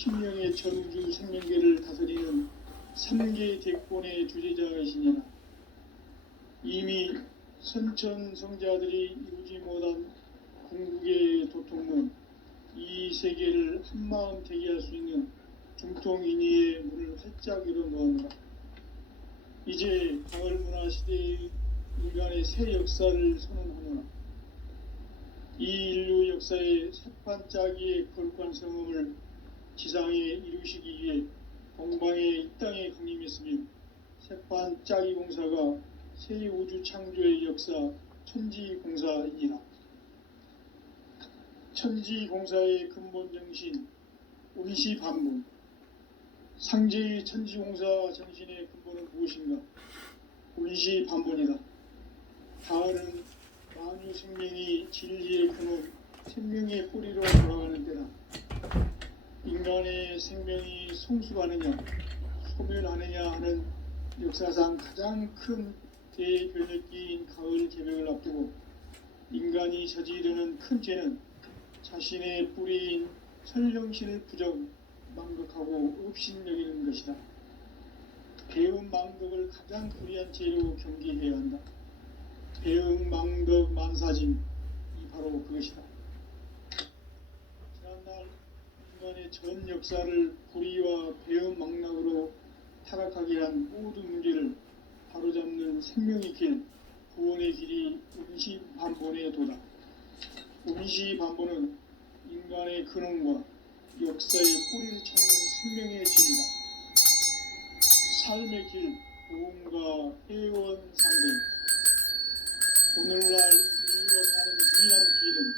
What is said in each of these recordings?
신명의 전우주 생명계를 다스리는 3개 대권의 주제자이시니라. 이미 선천성자들이 이루지 못한 궁극의 도통은 이 세계를 한마음 되게 할 수 있는 중통인의의 문을 활짝 열어놓았노라. 이제 가을 문화 시대의 인간의 새 역사를 선언하노라. 이 인류 역사의 새반짝이의 거룩한 성음을 지상에 이루시기 위해 동방에 이 땅에 강림했으며 새반짝이 공사가 새 우주 창조의 역사 천지공사이니라. 천지공사의 근본 정신 운시반문. 상제의 천지공사 정신의 근본은 무엇인가? 운시반문이다. 가을은 만유 생명이 진리의 근원, 생명의 뿌리로 돌아가는 때다. 인간의 생명이 성숙하느냐, 소멸하느냐 하는 역사상 가장 큰 대변혁기인 가을 개벽을 앞두고 인간이 저지르는 큰 죄는 자신의 뿌리인 설령신을 부정, 망극하고 업신여기는 것이다. 배음 망덕을 가장 불의한 죄로 경계해야 한다. 배음 망덕 만사짐이 바로 그것이다. 지난날 인간의 전 역사를 불의와 배음 망락으로 타락하게 한 모든 문제를 바로잡는 생명의 길, 구원의 길이 운시반본의 도다. 운시반본은 인간의 근원과 역사의 뿌리를 찾는 생명의 길이다. 삶의 길, 보험과 회원 상생. 오늘날 인류가 사는 유일한 길은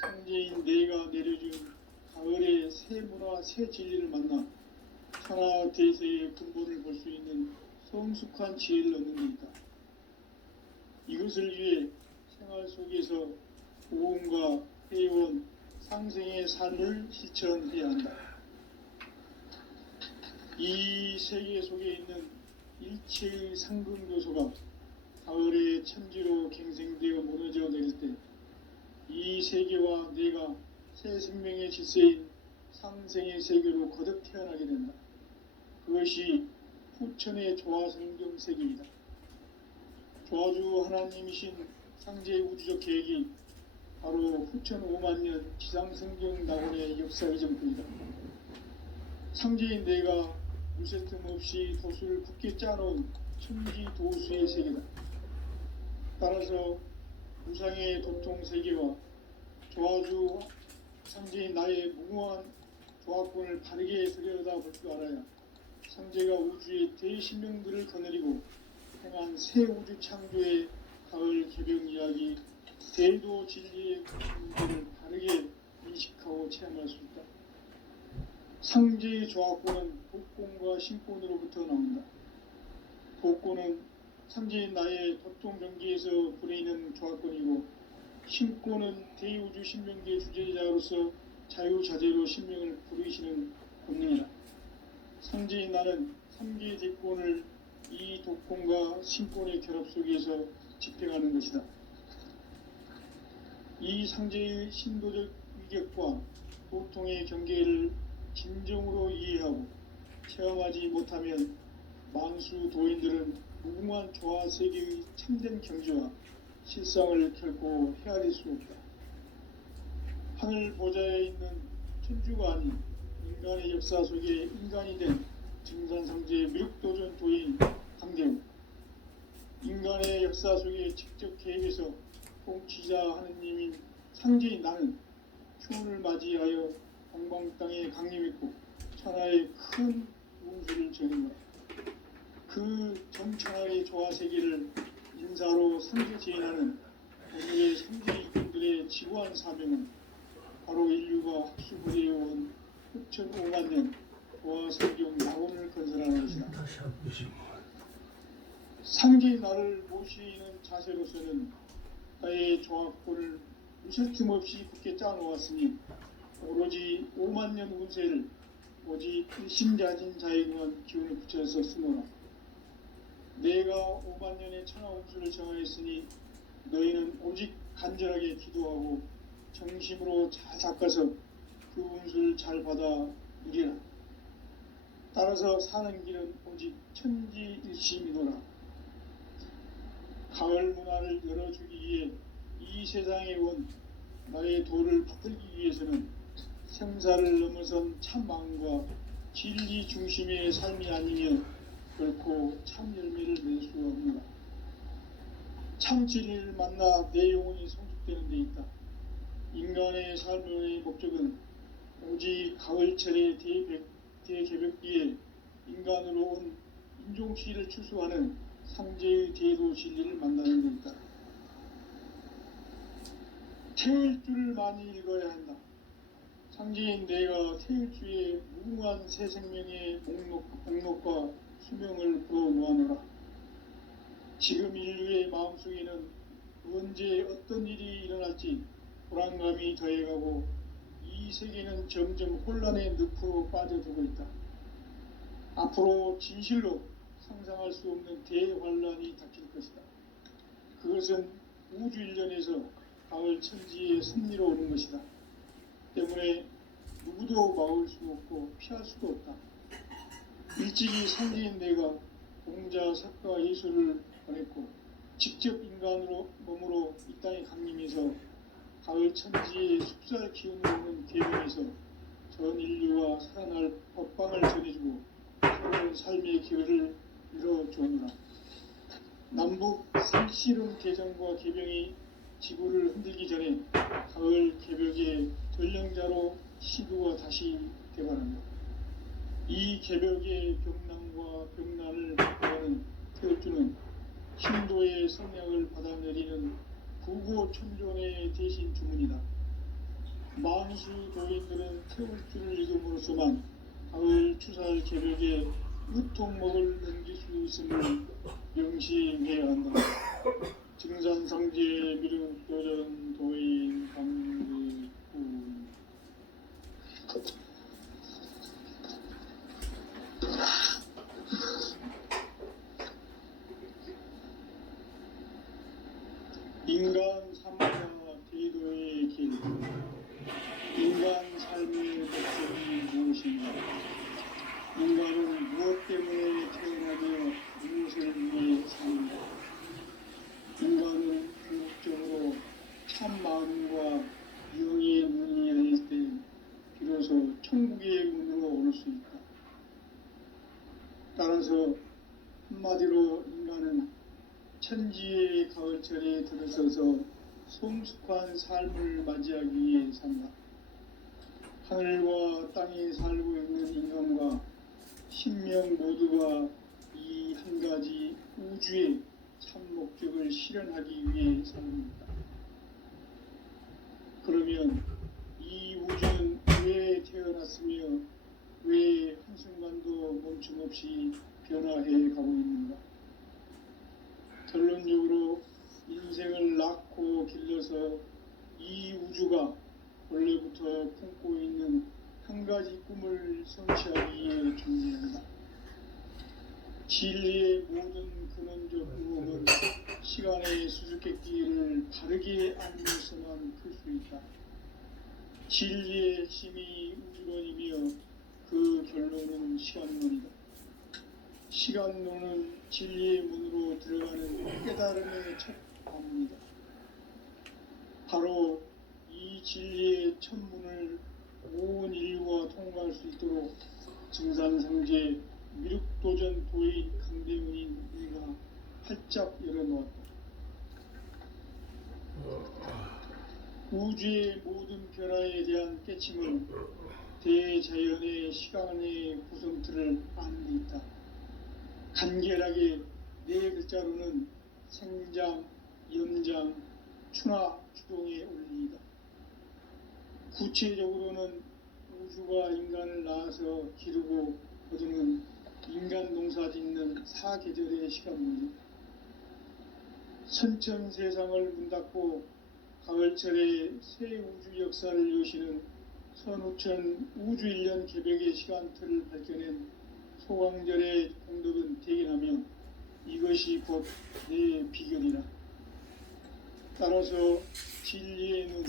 상제인 내가 내려준 가을의 새 문화, 새 진리를 만나 천하 대세의 근본을 볼 수 있는 성숙한 지혜를 얻는 데 있다. 이것을 위해 생활 속에서 보험과 회원, 상생의 삶을 실천해야 한다. 이 세계 속에 있는 일체의 상근교소가 가을의 천지로 갱생되어 무너져 내릴 때 이 세계와 내가 새 생명의 질서인 상생의 세계로 거듭 태어나게 된다. 그것이 후천의 조화성경 세계이다. 조화주 하나님이신 상제의 우주적 계획이 바로 후천 5만년 지상성경 낙원의 역사 이전뿐이다. 상제인 내가 무쇠 틈 없이 도수를 굳게 짜놓은 천지도수의 세계다. 따라서 우상의 도통 세계와 조화주 상제인 나의 무모한 조화권을 바르게 들여다볼 줄 알아야 상제가 우주의 대신명들을 거느리고 행한 새 우주 창조의 가을 개벽 이야기, 대도 진리의 문제를 바르게 인식하고 체험할 수 있다. 상제의 조화권은 복권과 신권으로부터 나온다. 복권은 상제인 나의 도통 경계에서 부리는 조화권이고, 신권은 대우주 신명계 주제자로서 자유자재로 신명을 부르시는 권능이다. 상제인 나는 3개의 대권을 이 도권과 신권의 결합 속에서 집행하는 것이다. 이 상제의 신도적 위격과 도통의 경계를 진정으로 이해하고 체험하지 못하면 만수 도인들은 무궁한 조화 세계의 참된 경지와 실상을 결코 헤아릴 수 없다. 하늘 보좌에 있는 천주가 아닌 인간의 역사 속에 인간이 된 증산상제의 미륵도전 도인 강대우, 인간의 역사 속에 직접 개입해서 통치자 하느님인 상제인 나는 추운을 맞이하여 동방 땅에 강림했고 천하의 큰 운수를 전한 거다. 그 정천하의 조화 세계를 인사로 상제 제인하는 오늘의 상제 이군들의 지구한 사명은 바로 인류가 학습을 해온 6,500만 년 조화 성경 낙원을 건설하는 것이다. 상제 나를 모시는 자세로서는 나의 조화권을 무쇠 틈 없이 굳게 짜놓았으니 오로지 5만 년 운세를 오직 일심자진 자에게만 기운을 붙여서 쓰노라. 내가 5만 년의 천하 운수를 정하였으니 너희는 오직 간절하게 기도하고 정심으로 잘 닦아서 그 운수를 잘 받아 이리라. 따라서 사는 길은 오직 천지일심이노라. 가을 문화를 열어주기 위해 이 세상에 온 나의 도를 받들기 위해서는 생사를 넘어선 참 마음과 진리 중심의 삶이 아니면 결코 참 열매를 낼 수 없노라. 참 진리를 만나 내 영혼이 성숙되는 데 있다. 인간의 삶의 목적은 오직 가을철의 대개벽기에 인간으로 온 인종시를 추수하는 상제의 대도 진리를 만나는 데 있다. 태울 줄을 많이 읽어야 한다. 상제인 내가 태울 주의 무궁한 새 생명의 목록과 수명을 풀어놓아노라. 지금 인류의 마음속에는 언제 어떤 일이 일어날지 불안감이 더해가고 이 세계는 점점 혼란의 늪으로 빠져들고 있다. 앞으로 진실로 상상할 수 없는 대환란이 닥칠 것이다. 그것은 우주 일련에서 가을 천지의 섭리로 오는 것이다. 때문에 누구도 막을 수 없고 피할 수도 없다. 일찍이 상제인 내가 공자, 석가, 예수를 보냈고 직접 인간으로 몸으로 이 땅에 강림해서 가을 천지의 숲살 기운을 오는 계명에서 전 인류와 살아날 법방을 전해주고 새로운 삶의 기회를 이뤄주오노라. 남북 살씨름 개정과 개병이 지구를 흔들기 전에 가을 개벽의 전령자로 시도가 다시 개발한다. 이 개벽의 병난과 병난을 구하는 태울주는 신도의 성약을 받아내리는 구고천존의 대신 주문이다. 만수 도인들은 태울주를 읽음으로써만 가을 추살 개벽에 으통목을 넘길 수 있음을 명심해야 한다. 증산상제 미륵 교전 도인 강대군. 인간 삶과 제도의 길. 인간 삶의 목적이 무엇인가? 인간은 무엇 때문에 태어나며 무엇을 위해 사는가? 인간은 궁극적으로 참 마음과 영의 문이 열릴 때 비로소 천국의 문으로 오를 수 있다. 따라서 한마디로 인간은 천지의 가을철에 들어서서 성숙한 삶을 맞이하기 위해 산다. 하늘과 땅에 살고 있는 인간과 신명 모두가 이 한 가지 우주의 참 목적을 실현하기 위해 삽니다. 그러면 이 우주는 왜 태어났으며 왜 한순간도 멈춤 없이 변화해 가고 있는가? 결론적으로 인생을 낳고 길러서 이 우주가 원래부터 품고 있는 한 가지 꿈을 성취하기 위해 존재한다. 진리의 모든 근원적 의혹은 시간의 수수께끼를 바르게 알면서만 풀 수 있다. 진리의 핵심이 우주론이며 그 결론은 시간론이다. 시간론은 진리의 문으로 들어가는 깨달음의 첫 관문이다. 바로 이 진리의 첫 문을 온 인류가 통과할 수 있도록 증산상제 미륵도전 도인 강대문인 우리가 활짝 열어놓았다. 우주의 모든 변화에 대한 깨침은 대자연의 시간의 구성틀을 아는 데 있다. 간결하게 네 글자로는 생장, 연장, 추나, 추동의 원리이다. 구체적으로는 우주가 인간을 낳아서 기르고 거두는 인간 농사 짓는 사계절의 시간문이다. 선천 세상을 문 닫고 가을철에 새 우주 역사를 여시는 선우천 우주일년 개벽의 시간틀을 밝혀낸 소강절의 공덕은 대견하며 이것이 곧 내 비결이라. 따라서 진리의 눈,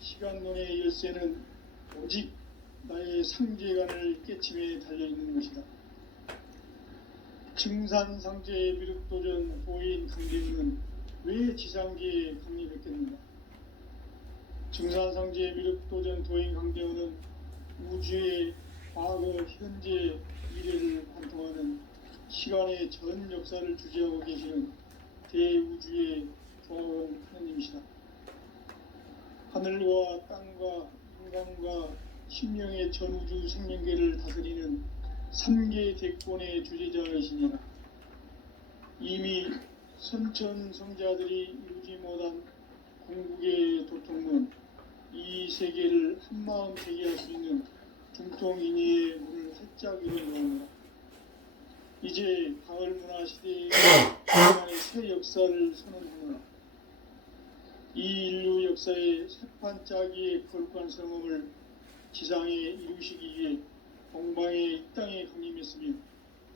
시간론의 열쇠는 오직 나의 상제관을 깨침에 달려있는 것이다. 증산상제의 미륵도전 도인 강대우는 왜 지상계에 강림했겠는가? 증산상제의 미륵도전 도인 강대우는 우주의 과거, 현재, 미래를 관통하는 시간의 전 역사를 주재하고 계시는 대우주의 조화원 하나님이시다. 하늘과 땅과 인간과 신명의 전우주 생명계를 다스리는 3개 대권의 주재자이시니라. 이미 선천성자들이 이루지 못한 궁극의 도통문, 이 세계를 한마음 제기할 수 있는 중통인의의 문을 활짝 열어놓으라. 이제 가을 문화 시대의 인간의 새 역사를 선언하노라. 이 인류 역사의 새판짜기의 거룩한 성음을 지상에 이루시기 위해 동방의 이 땅에 강림했으며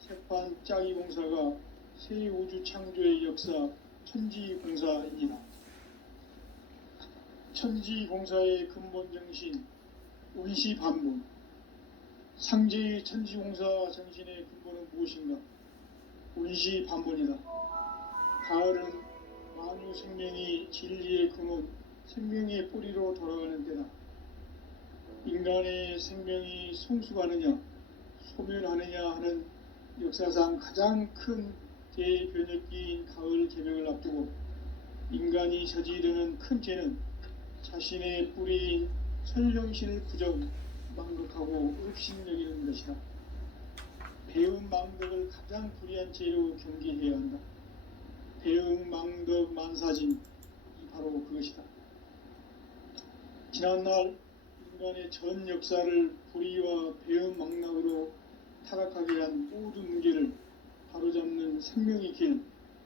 새판짜기 공사가 새 우주 창조의 역사 천지공사입니다. 천지공사의 근본 정신 운시반본. 상제의 천지공사 정신의 근본은 무엇인가? 운시반본이다. 가을은 만유 생명이 진리의 근원, 생명의 뿌리로 돌아가는 때다. 인간의 생명이 성숙하느냐, 소멸하느냐 하는 역사상 가장 큰 대변혁기인 가을 개벽을 앞두고 인간이 저지르는 큰 죄는 자신의 뿌리인 설령신을 부정, 망극하고 업신여기는 것이다. 배움 망덕을 가장 불의한 죄로 경계해야 한다. 배움 망덕 만사진이 바로 그것이다. 지난날 인간의 전 역사를 불의와 배움 망락으로 타락하게 한 모든 문제를 바로잡는 생명의 길,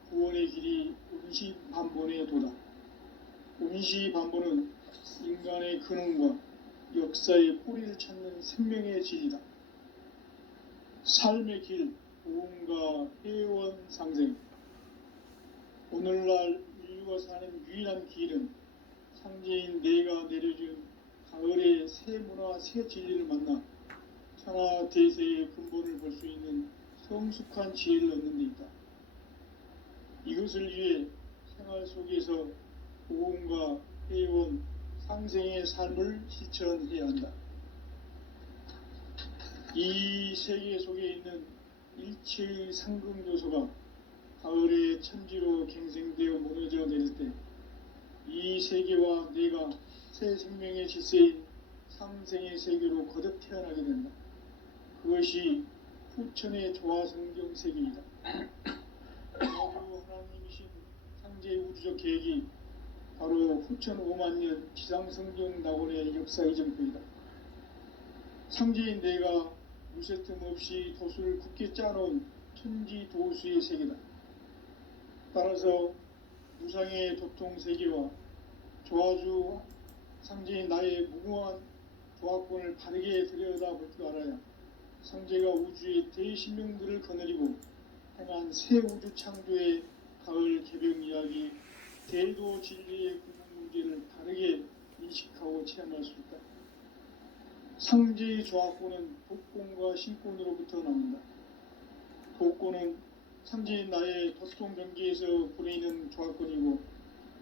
구원의 길이 운시반본의 도다. 운시반본은 인간의 근원과 역사의 뿌리를 찾는 생명의 진리다. 삶의 길, 보험과 회원 상생. 오늘날 인류가 사는 유일한 길은 상제인 내가 내려준 가을의 새 문화, 새 진리를 만나 천하 대세의 근본을 볼 수 있는 성숙한 지혜를 얻는 데 있다. 이것을 위해 생활 속에서 보험과 회원, 상생의 삶을 실천해야 한다. 이 세계 속에 있는 일체의 상금 요소가 가을의 천지로 갱생되어 무너져 내릴 때 이 세계와 내가 새 생명의 질서인 상생의 세계로 거듭 태어나게 된다. 그것이 후천의 조화성경 세계이다. 하나님이신 상제의 우주적 계획이 바로 후천 5만년 지상성경 낙원의 역사 이정표이다. 상제인 내가 무쇠틈 없이 도수를 굳게 짜놓은 천지 도수의 세계다. 따라서 무상의 도통 세계와 조화주 상제인 나의 무궁한 조화권을 바르게 들여다볼 줄 알아야 상제가 우주의 대신명들을 거느리고 행한 새 우주 창조의 가을 개벽 이야기, 대도 진리의 근원 문제를 바르게 인식하고 체험할 수 있다. 상제의 조화권은 독권과 신권으로부터 나온다. 독권은 상제인 나의 도통 경계에서 부리는 조화권이고,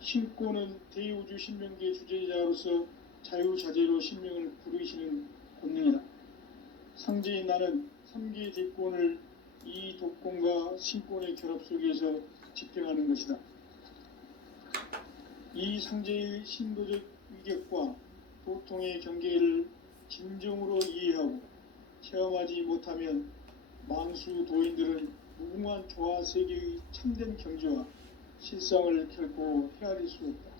신권은 대우주 신명계 주제자로서 자유자재로 신명을 부르시는 권능이다. 상제인 나는 3개 대권을 이 독권과 신권의 결합 속에서 집행하는 것이다. 이 상제의 신도적 위격과 도통의 경계를 진정으로 이해하고 체험하지 못하면 만수 도인들은 무궁한 조화 세계의 참된 경지와 실상을 결코 헤아릴 수 없다.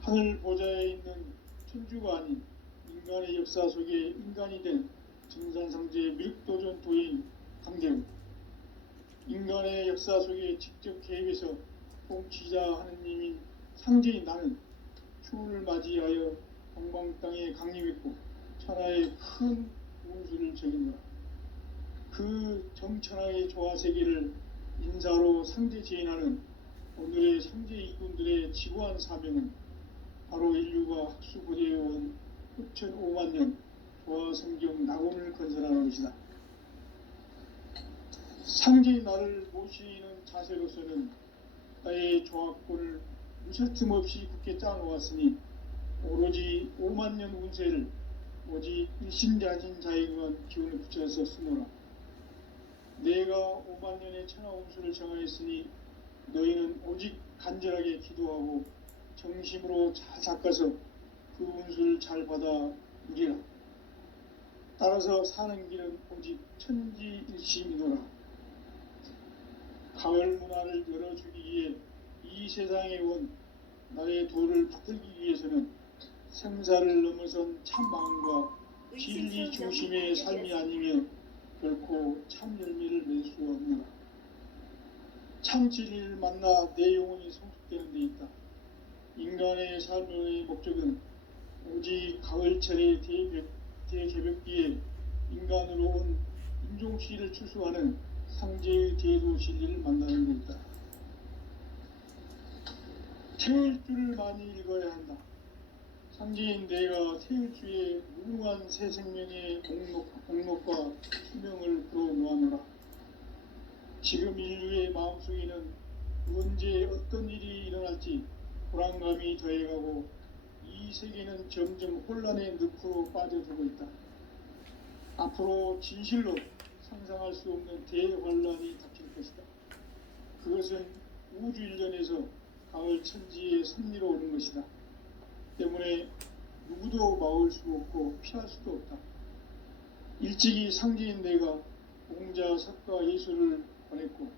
하늘 보좌에 있는 천주가 아닌 인간의 역사 속에 인간이 된 증산상제의 미륵도전 도인 강대우. 인간의 역사 속에 직접 개입해서 통치자 하느님인 상제인 나는 추운을 맞이하여 동방 땅에 강림했고 천하의 큰 운수를 적인다. 그 정천하의 조화 세계를 인사로 상제 제인하는 오늘의 상제 이군들의 지구한 사명은 바로 인류가 학수고대해온 후천 5만년 도화성경 낙원을 건설하는 것이다. 상제의 나를 모시는 자세로서는 나의 조합권을 무설틈 없이 굳게 짜놓았으니 오로지 5만 년 운세를 오직 일심자진 자에게만 기운을 붙여서 쓰노라. 내가 5만 년의 천하 운수를 정하였으니 너희는 오직 간절하게 기도하고 정심으로 잘 닦아서 그 운수를 잘 받아 누리라. 따라서 사는 길은 오직 천지일심이노라. 가을 문화를 열어주기 위해 이 세상에 온 나의 도를 붙들기 위해서는 생사를 넘어선 참 마음과 진리 중심의 삶이 아니면 결코 참 열매를 맺을 수 없노라. 참 진리를 만나 내 영혼이 성숙되는 데 있다. 인간의 삶의 목적은 오직 가을철의 대개벽기에 인간으로 온 인종시를 추수하는 상제의 대도 진리를 만나는 데 있다. 태일주를 많이 읽어야 한다. 상제인 내가 태일주의 무궁한 새 생명의 목록과 수명을 풀어놓아노라. 지금 인류의 마음속에는 언제 어떤 일이 일어날지 불안감이 더해가고 이 세계는 점점 혼란의 늪으로 빠져들고 있다. 앞으로 진실로 상상할 수 없는 대환란이 닥칠 것이다. 그것은 우주 일련에서 가을 천지의 섭리로 오는 것이다. 때문에 누구도 막을 수 없고 피할 수도 없다. 일찍이 상제인 내가 공자, 석가, 예수를 보냈고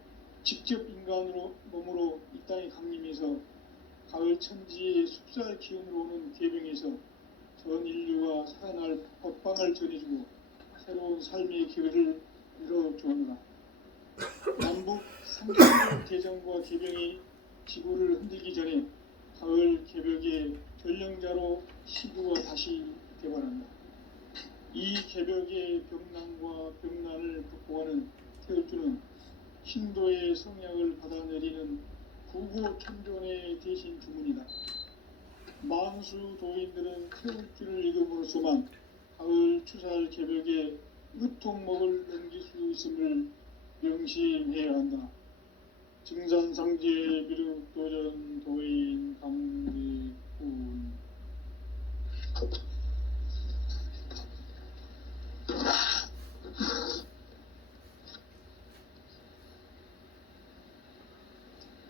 직접 인간으로 몸으로 이 땅에 강림해서 가을 천지의 숲살 기운으로 오는 계병에서 전 인류가 살아날 법방을 전해주고 새로운 삶의 기회를 열어주었노라. 남북 삼국 대전과 계병이 지구를 흔들기 전에 가을 개벽의 전령자로 시구가 다시 개발한다. 이 개벽의 병난과 병난을 극복하는 태울주는 신도의 성약을 받아내리는 구고천존의 대신 주문이다. 만수 도인들은 태울주를 읽음으로써만 가을 추살 개벽의 으통목을 넘길 수 있음을 명심해야 한다. 증산상제 미륵도전 도인 강대군.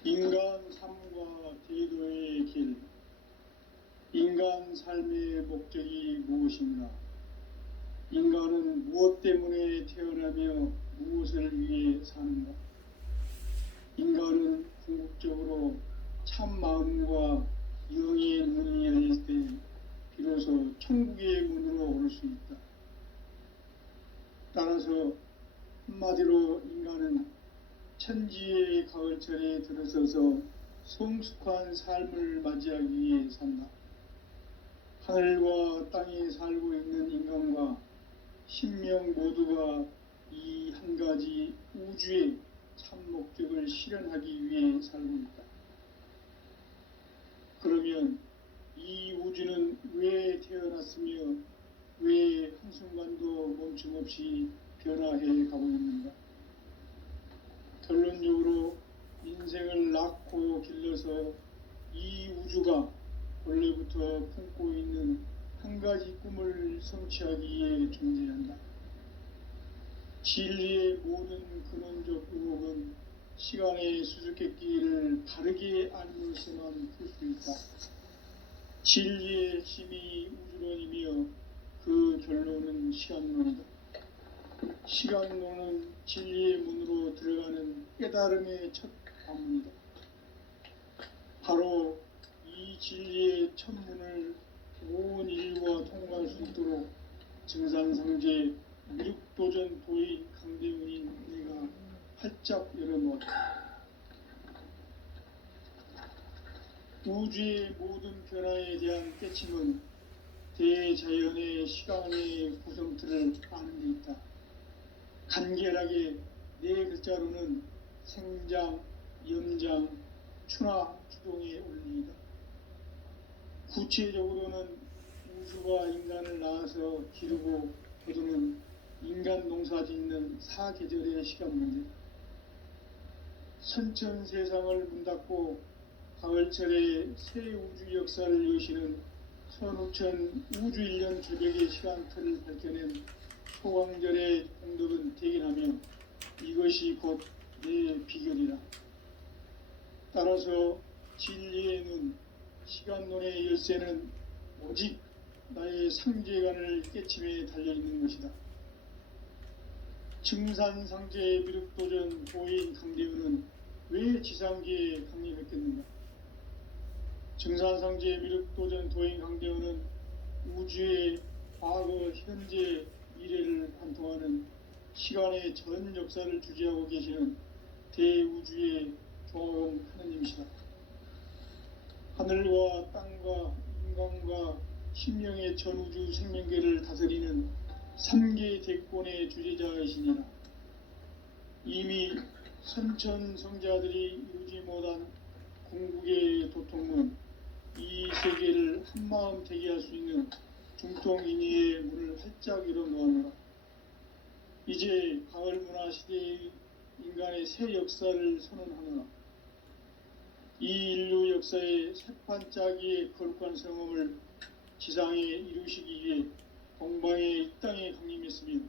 인간 삶과 제도의 길. 인간 삶의 목적이 무엇인가? 인간은 무엇 때문에 태어나며 무엇을 위해 사는가? 인간은 궁극적으로 참 마음과 영의 문이 열릴 때 비로소 천국의 문으로 올 수 있다. 따라서 한마디로 인간은 천지의 가을철에 들어서서 성숙한 삶을 맞이하기 위해 산다. 하늘과 땅에 살고 있는 인간과 신명 모두가 이 한 가지 우주의 참 목적을 실현하기 위해 살고 있다. 그러면 이 우주는 왜 태어났으며 왜 한순간도 멈춤없이 변화해 가고 있는가? 결론적으로 인생을 낳고 길러서 이 우주가 원래부터 품고 있는 한 가지 꿈을 성취하기 위해 존재한다. 진리의 모든 근원적 의혹은 시간의 수수께끼를 바르게 알면서만 풀 수 있다. 진리의 힘이 우주론이며 그 결론은 시간론이다. 시간론은 진리의 문으로 들어가는 깨달음의 첫 관문이다. 바로 이 진리의 첫 문을 온 인류가 통과할 수 있도록 증산상제 미륵도전 도인 강대훈인 내가 활짝 열어놓았다. 우주의 모든 변화에 대한 깨침은 대자연의 시간의 구성틀을 아는 데 있다. 간결하게 네 글자로는 생장, 염장, 추나, 추동의 원리이다. 구체적으로는 우주가 인간을 낳아서 기르고 거두는 인간 농사 짓는 사계절의 시간 문제. 선천 세상을 문 닫고 가을철에 새 우주 역사를 여시는 선우천 우주 1년 개벽의 시간틀을 밝혀낸 소광절의 공덕은 대견하며 이것이 곧 내 비결이라. 따라서 진리의 눈, 시간론의 열쇠는 오직 나의 상제관을 깨침에 달려있는 것이다. 증산상제의 미륵도전 도인 강대우는 왜 지상계에 강림했겠는가? 증산상제의 미륵도전 도인 강대우는 우주의 과거, 현재, 미래를 관통하는 시간의 전 역사를 주재하고 계시는 대우주의 조화공 하느님이시다. 하늘과 땅과 인간과 심령의 전우주 생명계를 다스리는 3개 대권의 주제자이시니라. 이미 선천 성자들이 이루지 못한 궁극의 도통문, 이 세계를 한마음 되게 할 수 있는 중통인의의 문을 활짝 열어놓아노라. 이제 가을 문화 시대의 인간의 새 역사를 선언하노라. 이 인류 역사의 새판짜기의 거룩한 성험을 지상에 이루시기 위해 동방의 이 땅에 강림했으며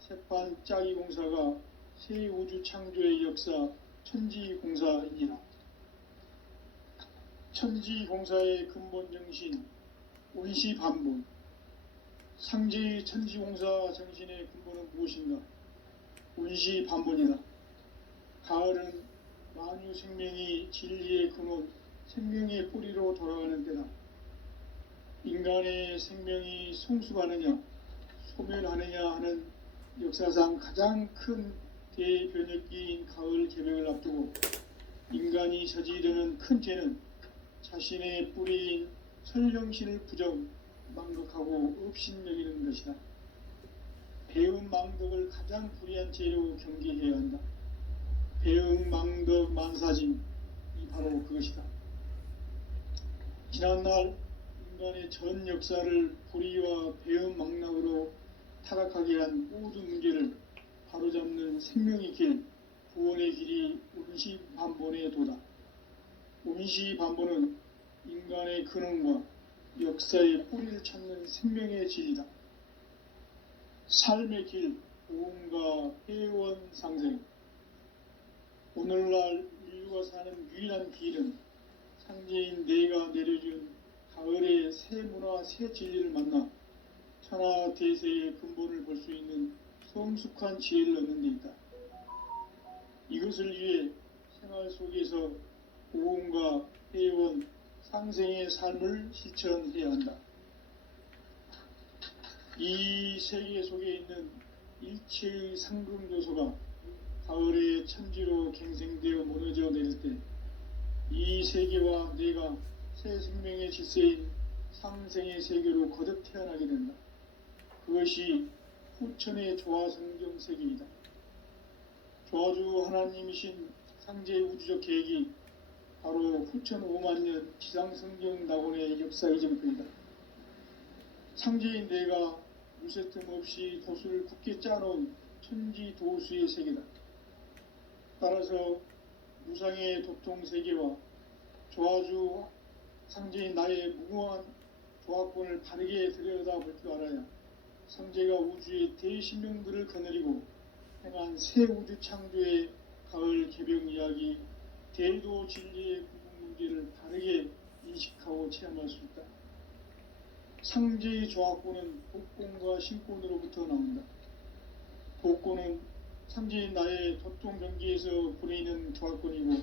새판짜기 공사가 새 우주 창조의 역사 천지공사이니라. 천지공사의 근본 정신 운시반본. 상제의 천지공사 정신의 근본은 무엇인가? 운시반본이다. 가을은 만유 생명이 진리의 근원, 생명의 뿌리로 돌아가는 때다. 인간의 생명이 성숙하느냐, 소멸하느냐 하는 역사상 가장 큰 대변혁기인 가을 개벽을 앞두고 인간이 저지르는 큰 죄는 자신의 뿌리인 설령신을 부정, 망극하고 업신여기는 것이다. 배음 망덕을 가장 불의한 죄로 경계해야 한다. 배음 망덕 만사짐이 바로 그것이다. 지난날 인간의 전 역사를 불의와 배음 망락으로 타락하게 한 모든 문제를 바로잡는 생명의 길, 구원의 길이 운시반본의 도다. 운시반본은 인간의 근원과 역사의 뿌리를 찾는 생명의 진리다. 삶의 길, 보험과 회원 상생. 오늘날 인류가 사는 유일한 길은 상제인 내가 내려준 가을의 새 문화, 새 진리를 만나 천하 대세의 근본을 볼 수 있는 성숙한 지혜를 얻는 데 있다. 이것을 위해 생활 속에서 보험과 회원, 상생의 삶을 실천해야 한다. 이 세계 속에 있는 일체의 상금 요소가 가을의 천지로 갱생되어 무너져 내릴 때 이 세계와 내가 새 생명의 질서인 상생의 세계로 거듭 태어나게 된다. 그것이 후천의 조화성경 세계이다. 조화주 하나님이신 상제의 우주적 계획이 바로 후천 5만년 지상성경 낙원의 역사 이전편이다. 상제인 내가 무쇠틈 없이 도수를 굳게 짜놓은 천지 도수의 세계다. 따라서 무상의 도통세계와 조화주 상제인 나의 무궁한 조합권을 바르게 들여다볼 줄 알아야 상제가 우주의 대신명들을 거느리고 행한 새 우주 창조의 가을 개벽 이야기, 대도 진리의 구분 문제를 바르게 인식하고 체험할 수 있다. 상제의 조합권은 복권과 신권으로부터 나온다. 복권은 상제인 나의 도통 경계에서 보내는 조합권이고,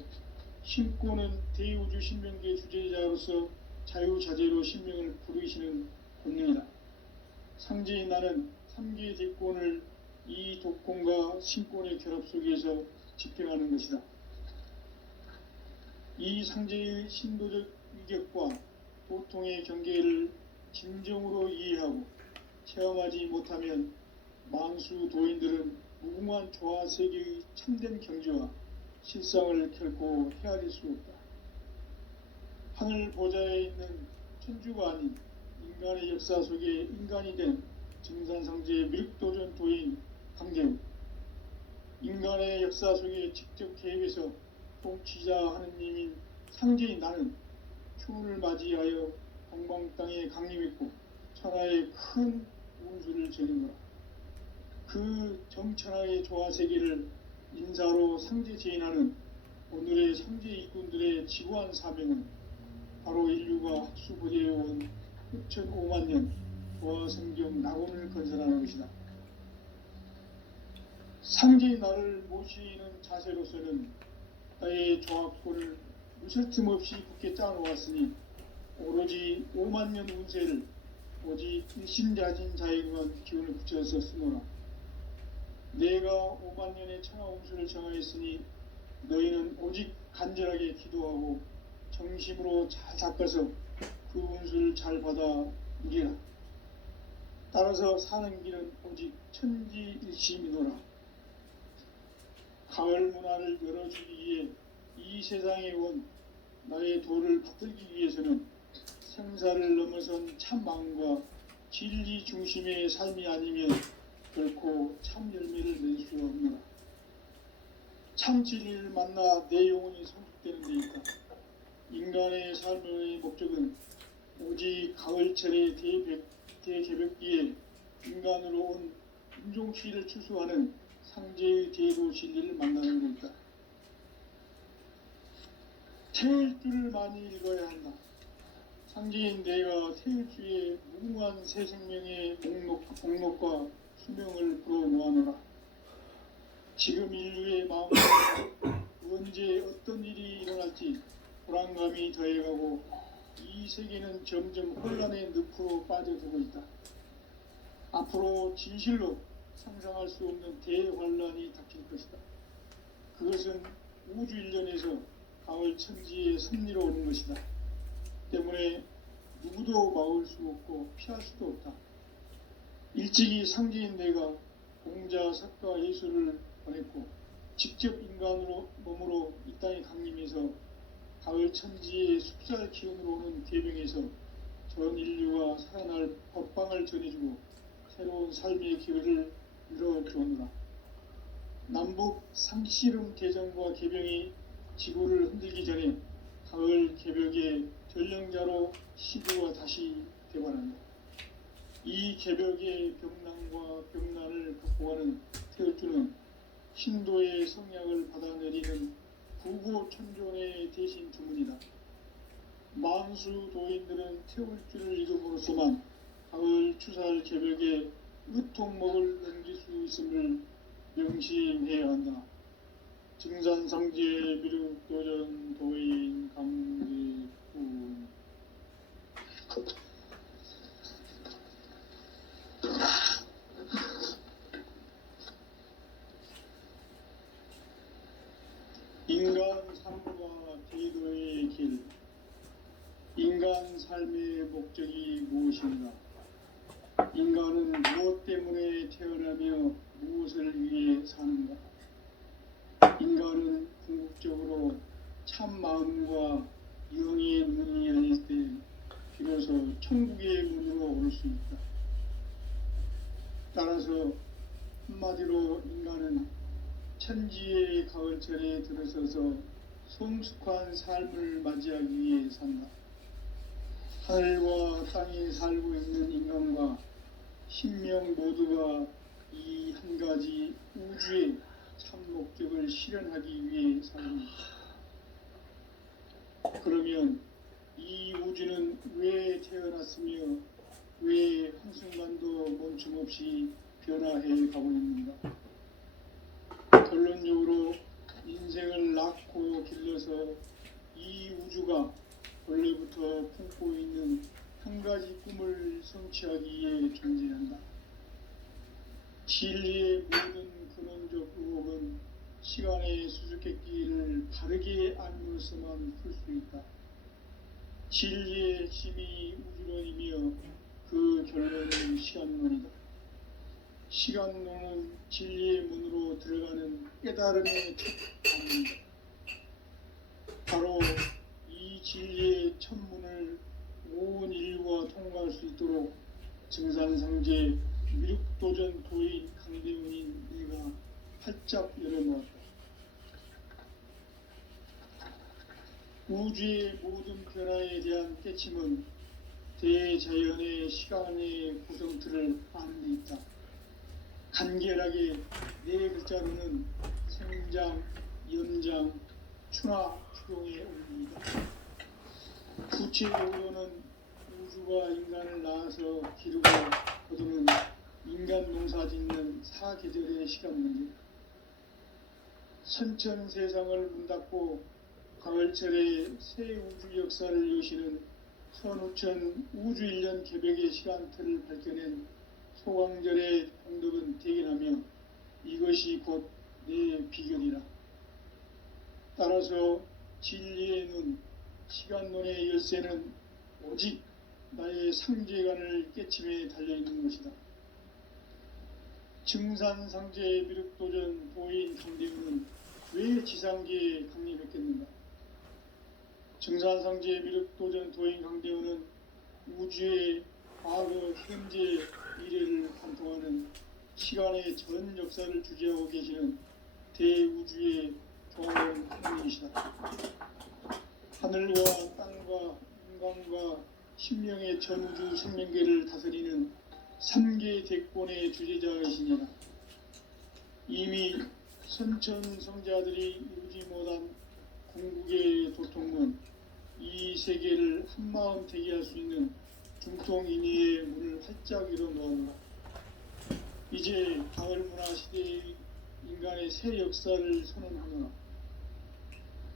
신권은 대우주 신명계 주제자로서 자유자재로 신명을 부르시는 권능이다. 상제인 나는 3개의 대권을 이 독권과 신권의 결합 속에서 집행하는 것이다. 이 상제의 신도적 위격과 도통의 경계를 진정으로 이해하고 체험하지 못하면 만수 도인들은 무궁한 조화 세계의 참된 경지와 실상을 결코 헤아릴 수 없다. 하늘 보좌에 있는 천주가 아닌 인간의 역사 속에 인간이 된 증산상제의 미륵도전 도인 강재욱, 인간의 역사 속에 직접 개입해서 통치자 하느님인 상제인 나는 추운을 맞이하여 동방 땅에 강림했고 천하에 큰 운수를 전한 거라. 그 정천하의 조화세계를 인사로 상제 제인하는 오늘의 상제 일꾼들의 지구한 사명은 바로 인류가 학수부대해온 흑천 5만 년 조화성경 낙원을 건설하는 것이다. 상제의 나를 모시는 자세로서는 나의 조합권을 무설틈 없이 굳게 짜놓았으니 오로지 5만 년 운세를 오직 일심자진 자에게만 기운을 붙여서 쓰노라. 내가 5만 년의 천하 운수를 정하였으니 너희는 오직 간절하게 기도하고 정심으로 잘 닦아서 그 운수를 잘 받아 누리라. 따라서 사는 길은 오직 천지일심이노라. 가을 문화를 열어주기 위해 이 세상에 온 나의 도를 받들기 위해서는 생사를 넘어선 참 마음과 진리 중심의 삶이 아니면 결코 참 열매를 낼 수 없노라. 참 진리를 만나 내 영혼이 성숙되는 데 있다. 인간의 삶의 목적은 오직 가을철의 대개벽기에 인간으로 온 인종치를 추수하는 상제의 대도 진리를 만나는 데 있다. 태일주를 많이 읽어야 한다. 상제인 내가 태일주의 무궁한 새 생명의 목록과 수명을 불어놓아노라. 지금 인류의 마음속에 언제 어떤 일이 일어날지 불안감이 더해가고 이 세계는 점점 혼란의 늪으로 빠져들고 있다. 앞으로 진실로 상상할 수 없는 대환란이 닥칠 것이다. 그것은 우주 일련에서 가을 천지의 섭리로 오는 것이다. 때문에 누구도 막을 수 없고 피할 수도 없다. 일찍이 상제인 내가 공자, 석가, 예수를 보냈고 직접 인간으로 몸으로 이 땅에 강림해서 가을 천지의 숲살 기운으로 오는 계명에서 전 인류가 살아날 법방을 전해주고 새로운 삶의 기회를 이뤄주었노라. 남북 상씨름 개정과 개병이 지구를 흔들기 전에 가을 개벽의 전령자로 시대가 다시 되관한다. 이 개벽의 병난과 병난을 극복하는 태울주는 신도의 성약을 받아내리는 구고천존의 대신 주문이다. 만수 도인들은 태울주를 이름으로서만 가을 추살 개벽의 으통목을 넘길 수 있음을 명심해야 한다. 증산상제 미륵도전 도인 강제훈. 인간 삶과 제도의 길. 인간 삶의 목적이 무엇인가? 인간은 무엇 때문에 태어나며 무엇을 위해 사는가? 인간은 궁극적으로 참 마음과 영의 눈이 열릴 때 비로소 천국의 문으로 올 수 있다. 따라서 한마디로 인간은 천지의 가을철에 들어서서 성숙한 삶을 맞이하기 위해 산다. 하늘과 땅에 살고 있는 인간과 신명 모두가 이 한 가지 우주의 참 목적을 실현하기 위해 사는 것. 그러면 이 우주는 왜 태어났으며 왜 한순간도 멈춤없이 변화해 가고 있는가? 결론적으로 인생을 낳고 길러서 이 우주가 원래부터 품고 있는 한 가지 꿈을 성취하기 위해 존재한다. 진리의 모든 근원적 의혹은 시간의 수수께끼를 바르게 알므로서만 풀 수 있다. 진리의 힘이 우주론이며 그 결론은 시간론이다. 시간론은 진리의 문으로 들어가는 깨달음의 첫 방문이다. 바로 이 진리의 첫 문을 온 인류가 통과할 수 있도록 증산상제 미륵도전 도인 강대훈인 내가 활짝 열어놓았다. 우주의 모든 변화에 대한 깨침은 대자연의 시간의 구성틀을 아는 데 있다. 간결하게 네 글자로는 생장, 연장, 추나 추동의 원리이다. 구체적으로는 우주가 인간을 낳아서 기르고 거두는 인간 농사 짓는 사계절의 시간 문제, 선천 세상을 문 닫고 가을철에 새 우주 역사를 여시는 선우천 우주 1년 개벽의 시간틀을 밝혀낸 소강절의 공덕은 대견하며 이것이 곧 내 비결이라. 따라서 진리의 눈, 시간론의 열쇠는 오직 나의 상제관을 깨침에 달려있는 것이다. 증산상제 미륵도전 도인 강대훈은 왜 지상계에 강림했겠는가? 증산상제 미륵도전 도인 강대훈은 우주의 과거, 현재, 미래를 관통하는 시간의 전 역사를 주재하고 계시는 대우주의 조화로운 하나님이시다. 하늘과 땅과 인간과 신명의 전우주 생명계를 다스리는 3개 대권의 주제자이시니라. 이미 선천성자들이 이루지 못한 궁극의 도통은 이 세계를 한마음 되게 할 수 있는 중통인의의 문을 활짝 열어놓았노라. 이제 가을문화 시대의 인간의 새 역사를 선언하노라.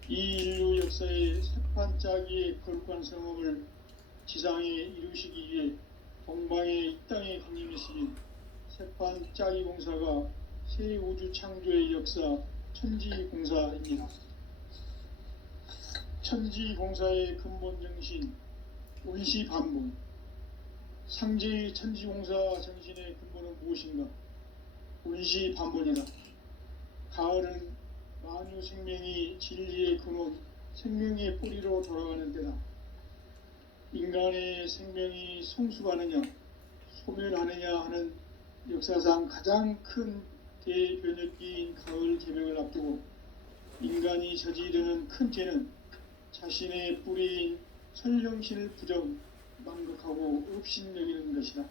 이 인류 역사의 새판짜기의 거룩한 성업을 지상에 이루시기 위해 동방의 이 땅에 강림하신 새판짜기 공사가 새 우주 창조의 역사 천지공사입니다. 천지공사의 근본 정신 원시반복. 상제의 천지공사 정신의 근본은 무엇인가? 원시반복이다. 가을은 만유 생명이 진리의 근원, 생명의 뿌리로 돌아가는 때다. 인간의 생명이 성숙하느냐, 소멸하느냐 하는 역사상 가장 큰 대변혁기인 가을 개벽을 앞두고 인간이 저지르는 큰 죄는 자신의 뿌리인 설령신을 부정, 망극하고 업신여기는 것이다.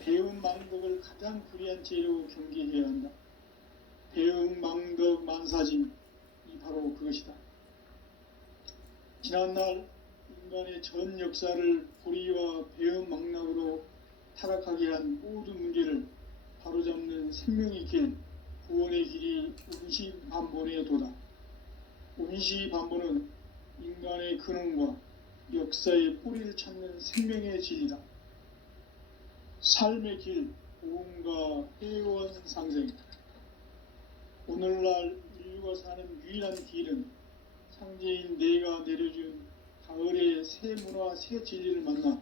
배움 망덕을 가장 불의한 죄로 경계해야 한다. 배움 망덕 만사짐이 바로 그것이다. 지난날 인간의 전 역사를 불의와 배움 망락으로 타락하게 한 모든 문제를 바로잡는 생명의 길, 구원의 길이 운시반본의 도다. 운시반본은 인간의 근원과 역사의 뿌리를 찾는 생명의 진리다. 삶의 길, 보험과 회원 상생. 오늘날 인류가 사는 유일한 길은 상제인 내가 내려준 가을의 새 문화, 새 진리를 만나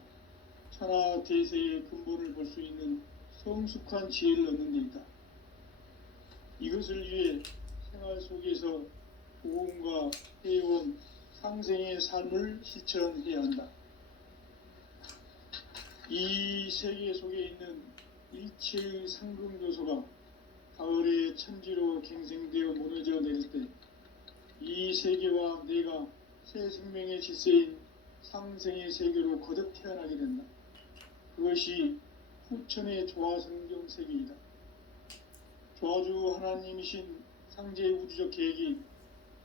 천하 대세의 근본을 볼 수 있는 성숙한 지혜를 얻는 데 있다. 이것을 위해 생활 속에서 보험과 회원, 상생의 삶을 실천해야 한다. 이 세계 속에 있는 일체의 상금 요소가 가을의 천지로 갱생되어 무너져 내릴 때 이 세계와 내가 새 생명의 질서인 상생의 세계로 거듭 태어나게 된다. 그것이 후천의 조화성경 세계이다. 조화주 하나님이신 상제의 우주적 계획이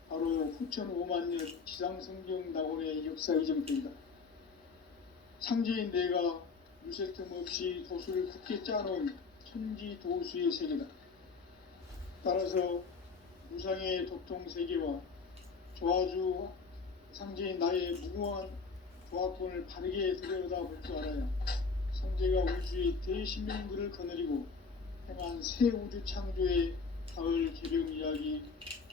바로 후천 5만년 지상성경 낙원의 역사 이정표이다. 상제인 내가 유세 틈 없이 도수를 굳게 짜놓은 천지 도수의 세계다. 따라서 무상의 도통 세계와 조화주 상제인 나의 무궁한 조화권을 바르게 들여다볼 줄 알아야 상제가 우주의 대신명들을 거느리고 행한 새 우주 창조의 가을 개벽 이야기,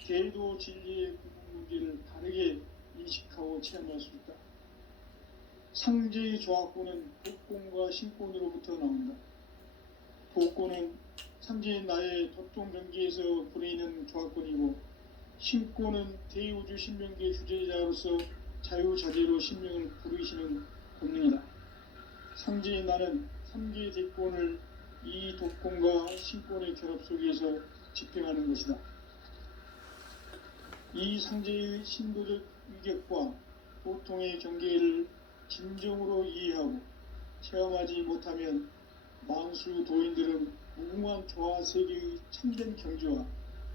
대도 진리의 구분 문제를 바르게 인식하고 체험할 수 있다. 상제의 조화권은 복권과 신권으로부터 나온다. 복권은 상제인 나의 도통 경계에서 부리는 조화권이고, 신권은 대우주 신명계 주제자로서 자유자재로 신명을 부르시는 본능이다. 상제인 나는 3개 대권을 이 독권과 신권의 결합 속에서 집행하는 것이다. 이 상제의 신도적 위격과 고통의 경계를 진정으로 이해하고 체험하지 못하면 만수 도인들은 무궁한 조화 세계의 참된 경지와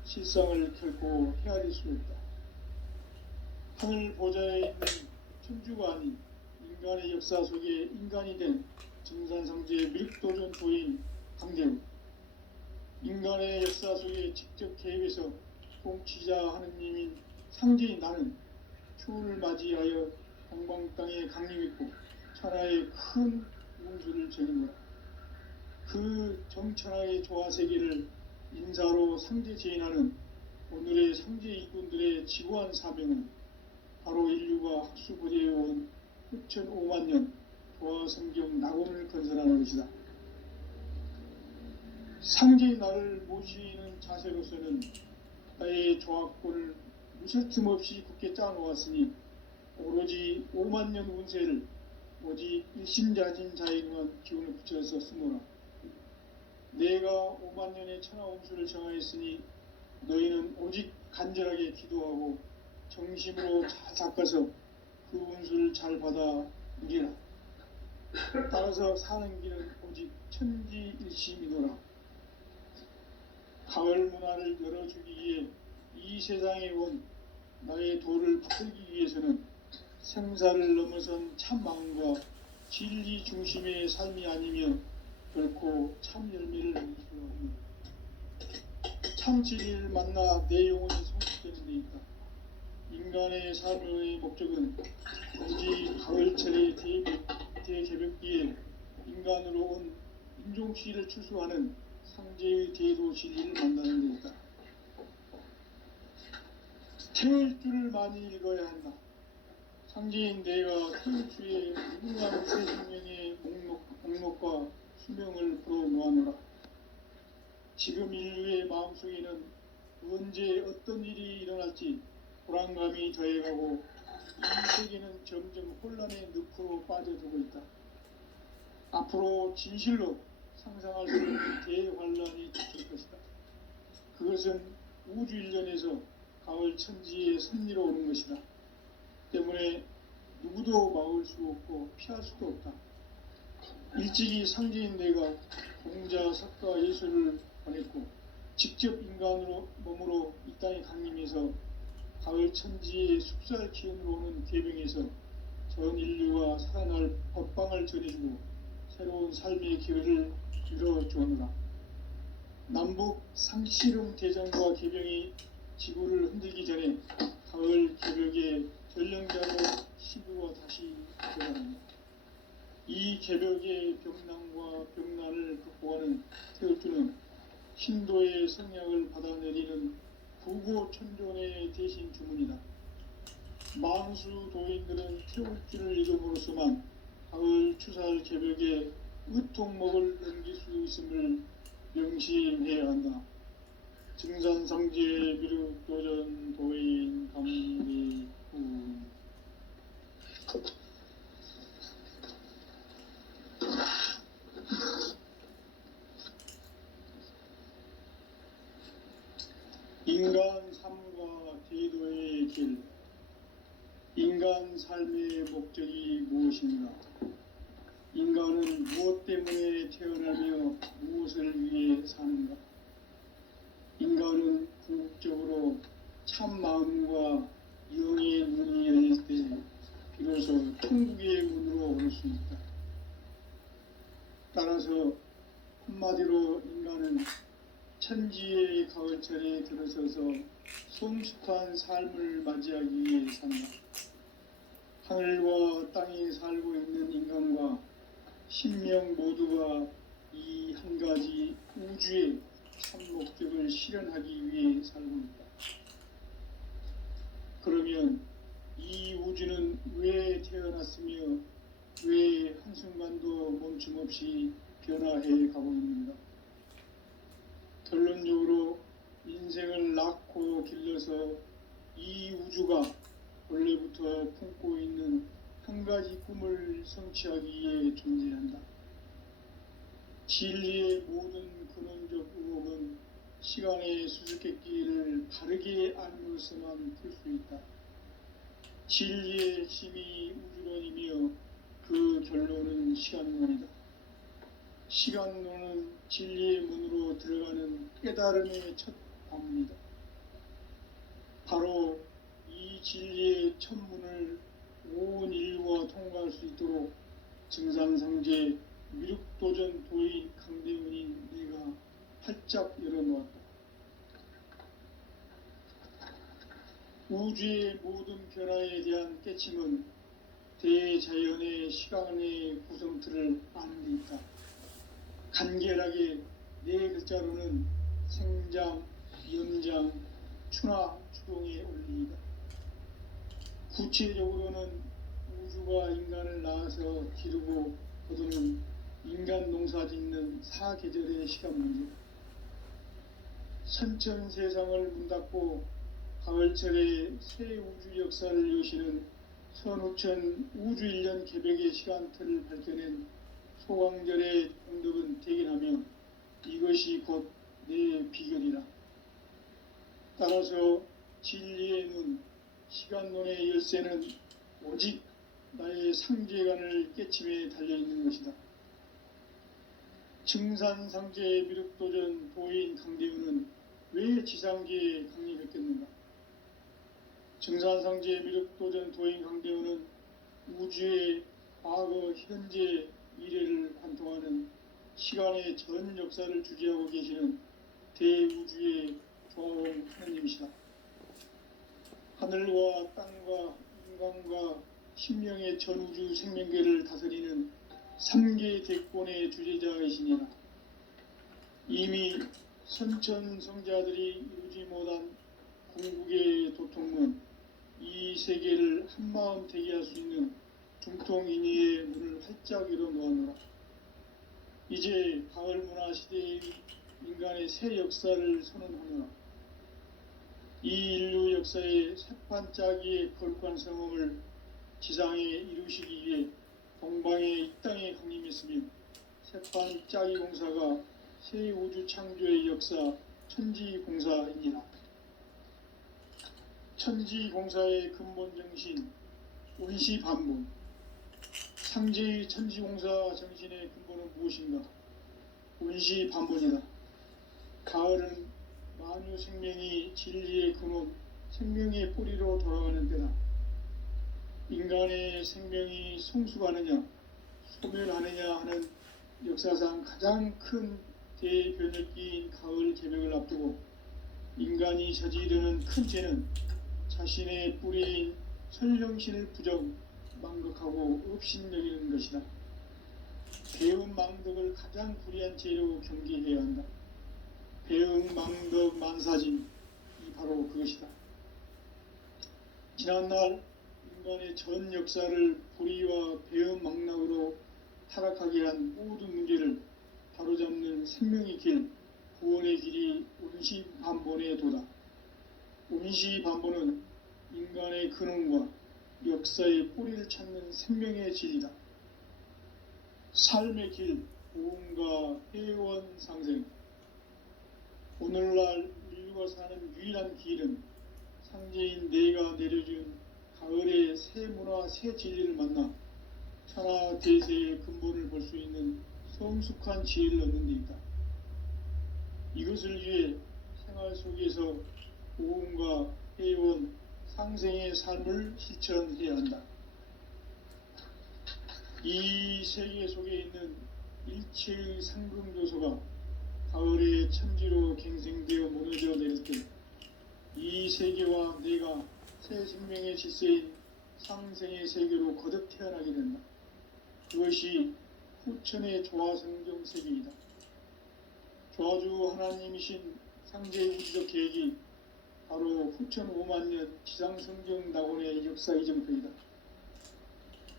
실상을 결코 헤아릴 수 없다. 하늘 보좌에 있는 천주가 아닌 인간의 역사 속에 인간이 된 증산상제의 밀도전 도인 강대우, 인간의 역사 속에 직접 개입해서 통치자 하느님인 상제인 나는 추운을 맞이하여 동방 땅에 강림했고 천하의 큰 운수를 전했노라. 그 정천하의 조화 세계를 인사로 상제 제인하는 오늘의 상제 이군들의 지구한 사명은 바로 인류가 학수고대해온 흑천 5만 년 조화 성경 낙원을 건설하는 것이다. 상제의 나를 모시는 자세로서는 나의 조화권을 무설틈 없이 굳게 짜놓았으니 오로지 5만 년 운세를 오직 일심자진 자에게만 기운을 붙여서 쓰노라. 내가 5만 년의 천하 운수를 정하였으니 너희는 오직 간절하게 기도하고 정심으로 잘 닦아서 그 운수를 잘 받아 누리라. 따라서 사는 길은 오직 천지일심이노라. 가을 문화를 열어주기 위해 이 세상에 온 나의 도를 풀기 위해서는 생사를 넘어선 참 마음과 진리 중심의 삶이 아니면 결코 참 열매를 맺을 수 없는 참 진리를 만나 내 영혼이 성숙되는 데 있다. 인간의 삶의 목적은 오직 가을철의 대개벽기에 인간으로 온 인종시를 추수하는 상제의 대도 진리를 만나는 데 있다. 태울 줄을 많이 읽어야 한다. 상제인 내가 태울 주의 무궁한 새 생명의 목록과 수명을 풀어놓아노라. 지금 인류의 마음속에는 언제 어떤 일이 일어날지 불안감이 더해가고 이 세계는 점점 혼란의 늪으로 빠져들고 있다. 앞으로 진실로 상상할 수 없는 대환란이 닥칠 것이다. 그것은 우주 일련에서 가을 천지의 섭리로 오는 것이다. 때문에 누구도 막을 수 없고 피할 수도 없다. 일찍이 상제인 내가 공자, 석가, 예수를 보냈고 직접 인간으로 몸으로 이 땅에 강림해서 가을 천지의 숲살 기운으로 오는 계병에서 전 인류가 살아날 법방을 전해주고 새로운 삶의 기회를 이뤄주었노라. 남북 상시름 대전과 계병이 지구를 흔들기 전에 가을 개벽의 전령자로 시구가 다시 들어갑니다. 이 개벽의 병난과 병난을 극복하는 태울주는 신도의 성약을 받아내리는 구고천존의 대신 주문이다. 만수 도인들은 태울주를 이름으로서만 가을 추살 개벽의 의통목을 넘길 수 있음을 명심해야 한다. 증산상제 비륵도전 도인 감리후. 인간 삶과 제도의 길. 인간 삶의 목적이 무엇인가? 인간은 무엇 때문에 태어나며 무엇을 위해 사는가? 인간은 궁극적으로 참 마음과 영의 문이 열릴 때 비로소 천국의 문으로 올 수 있다. 따라서 한마디로 인간은 천지의 가을철에 들어서서 성숙한 삶을 맞이하기 위해 산다. 하늘과 땅에 살고 있는 인간과 신명 모두가 이 한 가지 우주의 참 목적을 실현하기 위해 살고 있다. 그러면 이 우주는 왜 태어났으며 왜 한순간도 멈춤 없이 변화해 가고 있는가? 결론적으로 인생을 낳고 길러서 이 우주가 원래부터 품고 있는 한 가지 꿈을 성취하기 위해 존재한다. 진리의 모든 근원적 의혹은 시간의 수수께끼를 바르게 알므로서만 풀 수 있다. 진리의 힘이 우주론이며 그 결론은 시간론이다. 시간론은 진리의 문으로 들어가는 깨달음의 첫 관문이다. 바로 이 진리의 첫 문을 온 인류가 통과할 수 있도록 증산상제 미륵도전 도인 강대훈인 내가 활짝 열어놓았다. 우주의 모든 변화에 대한 깨침은 대자연의 시간의 구성틀을 아는 데 있다. 간결하게 네 글자로는 생장, 연장, 추나 추동의 원리이다. 구체적으로는 우주가 인간을 낳아서 기르고 거두는 인간 농사 짓는 사계절의 시간 문제다. 선천 세상을 문닫고 가을철에 새 우주 역사를 여시는 선우천 우주 1년 개백의 시간틀을 밝혀낸 소광절의 공덕은 대견하며 이것이 곧 내 비결이라. 따라서 진리의 눈, 시간론의 열쇠는 오직 나의 상제관을 깨침에 달려있는 것이다. 증산상제 미륵도전 도인 강대훈은 왜 지상계에 강림했겠는가? 증산상제 미륵도전 도인 강대훈은 우주의 과거, 현재, 미래를 관통하는 시간의 전 역사를 주재하고 계시는 대우주의 조화원 하느님이시다. 하늘과 땅과 인간과 신명의 전우주 생명계를 다스리는 3개 대권의 주재자이시니라. 이미 선천성자들이 이루지 못한 궁극의 도통은 이 세계를 한마음 되게 할 수 있는 중통인의의 문을 활짝 열어놓았노라. 이제 가을문화 시대의 인간의 새 역사를 선언하노라. 이 인류 역사의 새판짜기의 거룩한 성험을 지상에 이루시기 위해 동방에 이 땅에 강림했으며 새판짜기 공사가 새 우주 창조의 역사 천지공사이니라. 천지공사의 근본 정신 온시반본. 상제의 천지공사 정신의 근본은 무엇인가? 온시반본이다. 가을은 만유 생명이 진리의 근원, 생명의 뿌리로 돌아가는 때다. 인간의 생명이 성숙하느냐, 소멸하느냐 하는 역사상 가장 큰 대변혁기인 가을 개벽을 앞두고 인간이 저지르는 큰 죄는 자신의 뿌리인 설령신을 부정, 망극하고 업신여기는 것이다. 배은 망덕을 가장 불의한 죄로 경계해야 한다. 배은 망덕 만사진, 이 바로 그것이다. 지난날 인간의 전 역사를 불의와 배은 망락으로 타락하게 한 모든 문제를 바로잡는 생명의 길, 구원의 길이 온시반본의 도다. 온시반본은 인간의 근원과 역사의 뿌리를 찾는 생명의 진리다. 삶의 길, 보험과 회원 상생. 오늘날 인류가 사는 유일한 길은 상제인 내가 내려준 가을의 새 문화, 새 진리를 만나 천하 대세의 근본을 볼 수 있는 성숙한 지혜를 얻는 데 있다. 이것을 위해 생활 속에서 보험과 회원, 상생의 삶을 실천해야 한다. 이 세계 속에 있는 일체의 상금요소가 가을의 천지로 갱생되어 무너져 내릴 때 이 세계와 내가 새 생명의 질서인 상생의 세계로 거듭 태어나게 된다. 그것이 후천의 조화성경 세계이다. 조화주 하나님이신 상제의 우주적 계획이 바로 후천 5만년 지상성경 낙원의 역사 이정표이다.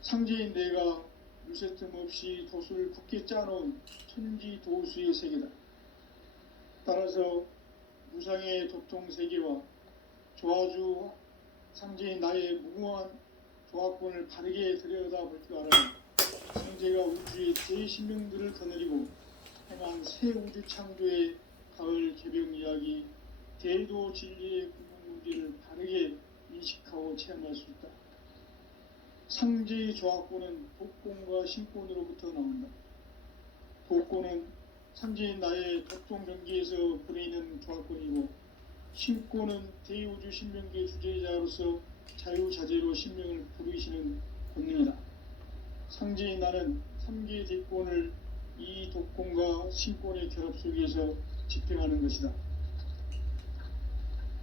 상제인 내가 유세틈 없이 돛을 굳게 짜놓은 천지도수의 세계다. 따라서 무상의 도통세계와 조화주 상제인 나의 무궁한 조합권을 바르게 들여다볼 줄 알아야 성제가 우주의 제 신명들을 거느리고 행한 새 우주 창조의 가을 개병 이야기, 대도 진리의 궁극 문제를 바르게 인식하고 체험할 수 있다. 상제의 조합권은 독권과 신권으로부터 나온다. 독권은 상제인 나의 독종 경기에서 보내는 조합권이고, 신권은 대우주 신명계 주제자로서 자유자재로 신명을 부르시는 권능이다. 상제인 나는 3개의 대권을 이 독권과 신권의 결합 속에서 집행하는 것이다.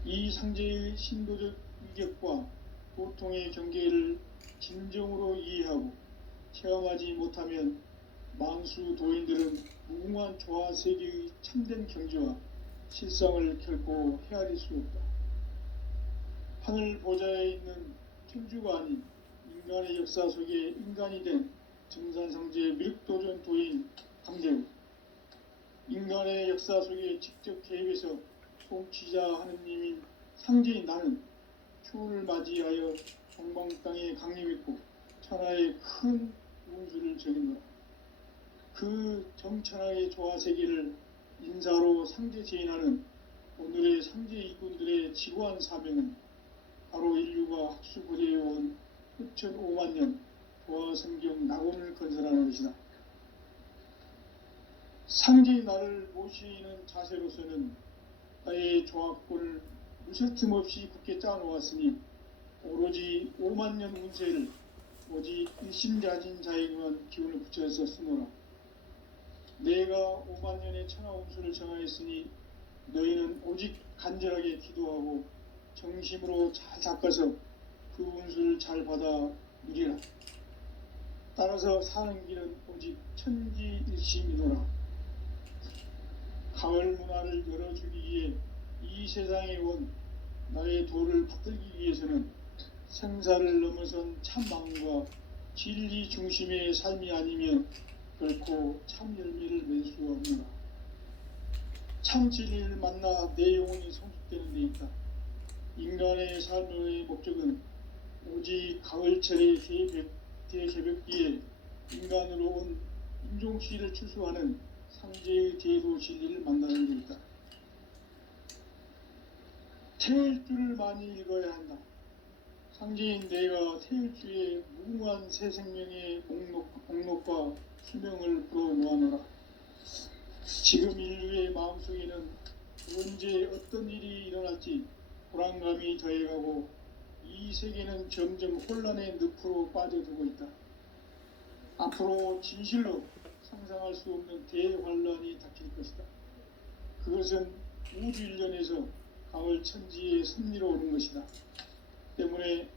이 상제의 신도적 위격과 고통의 경계를 진정으로 이해하고 체험하지 못하면 만수 도인들은 무궁한 조화 세계의 참된 경지와 실상을 결코 헤아릴 수 없다. 하늘 보좌에 있는 천주가 아닌 인간의 역사 속에 인간이 된 정산상제의 미륵도전 도인 강대우, 인간의 역사 속에 직접 개입해서 통치자 하느님인 상제인 나는 추운을 맞이하여 정방 땅에 강림했고 천하의 큰 운수를 적인노라. 그 정천하의 조화 세계를 인사로 상제 제인하는 오늘의 상제 이군들의 지구한 사명은 바로 인류가 학수고대해온 흡천 5만 년 조화 성경 낙원을 건설하는 것이다. 상제의 나를 모시는 자세로서는 나의 조합권을 무설틈 없이 굳게 짜놓았으니 오로지 5만 년 운세를 오직 일심자진 자에게만 기운을 붙여서 쓰노라. 내가 5만 년의 천하 운수를 정하였으니 너희는 오직 간절하게 기도하고 정심으로 잘 닦아서 그 운수를 잘 받아 누리라. 따라서 사는 길은 오직 천지일심이노라. 가을 문화를 열어주기 위해 이 세상에 온 나의 도를 붙들기 위해서는 생사를 넘어선 참 마음과 진리 중심의 삶이 아니면 결코 참 열매를 맺을 수 없노라. 참 진리를 만나 내 영혼이 성숙되는 데 있다. 인간의 삶의 목적은 오직 가을철의 대개벽기에 인간으로 온 인종시를 추수하는 상제의 대도 진리를 만나는 데 있다. 태일주를 많이 읽어야 한다. 상제인 내가 태일주의 무궁한 새 생명의 목록과 수명을 불어놓아노라. 지금 인류의 마음속에는 언제 어떤 일이 일어날지 불안감이 더해가고 이 세계는 점점 혼란의 늪으로 빠져들고 있다. 앞으로 진실로 상상할 수 없는 대환란이 닥칠 것이다. 그것은 우주 일련에서 가을 천지의 섭리로 오는 것이다. 때문에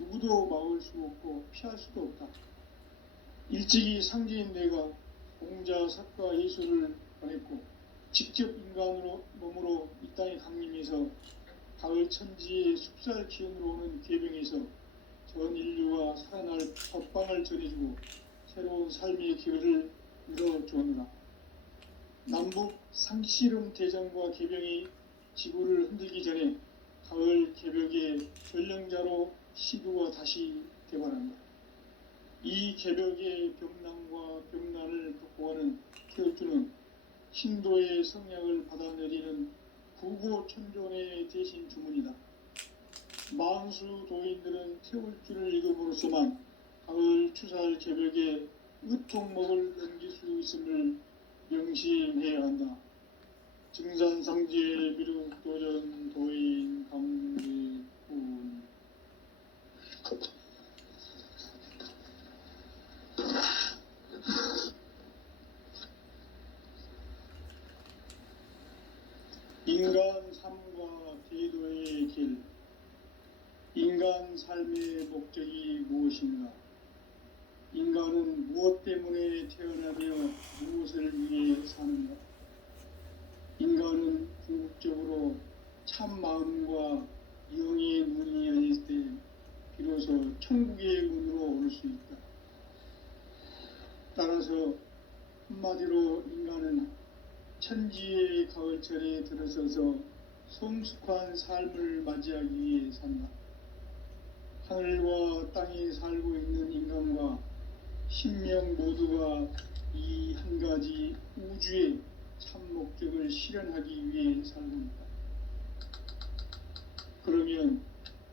누구도 막을 수 없고 피할 수도 없다. 일찍이 상제인 내가 공자, 석가, 예수를 보냈고 직접 인간으로 몸으로 이 땅에 강림해서 가을 천지의 숲살 기운으로 오는 계병에서 전 인류가 살아날 법방을 전해주고 새로운 삶의 기회를 열어주었노라. 남북 상씨름 대전과 계병이 지구를 흔들기 전에 가을 개벽의 전령자로 시두가 다시 개발한다. 이 개벽의 병난과 병난을 극복하는 태울주는 신도의 성약을 받아내리는 구고천존의 대신 주문이다. 만수 도인들은 태울주를 읽음으로써만 가을 추살 개벽의 의통목을 넘길 수 있음을 명심해야 한다. 증산상제 미륵도전 도인 강지훈. 인간 삶과 제도의 길. 인간 삶의 목적이 무엇인가? 인간은 무엇 때문에 태어나며 무엇을 위해 사는가? 인간은 궁극적으로 참 마음과 영의 눈이 열릴 때 비로소 천국의 문으로 올 수 있다. 따라서 한마디로 인간은 천지의 가을철에 들어서서 성숙한 삶을 맞이하기 위해 산다. 하늘과 땅에 살고 있는 인간과 신명 모두가 이 한 가지 우주의 참 목적을 실현하기 위해 살고 있다. 그러면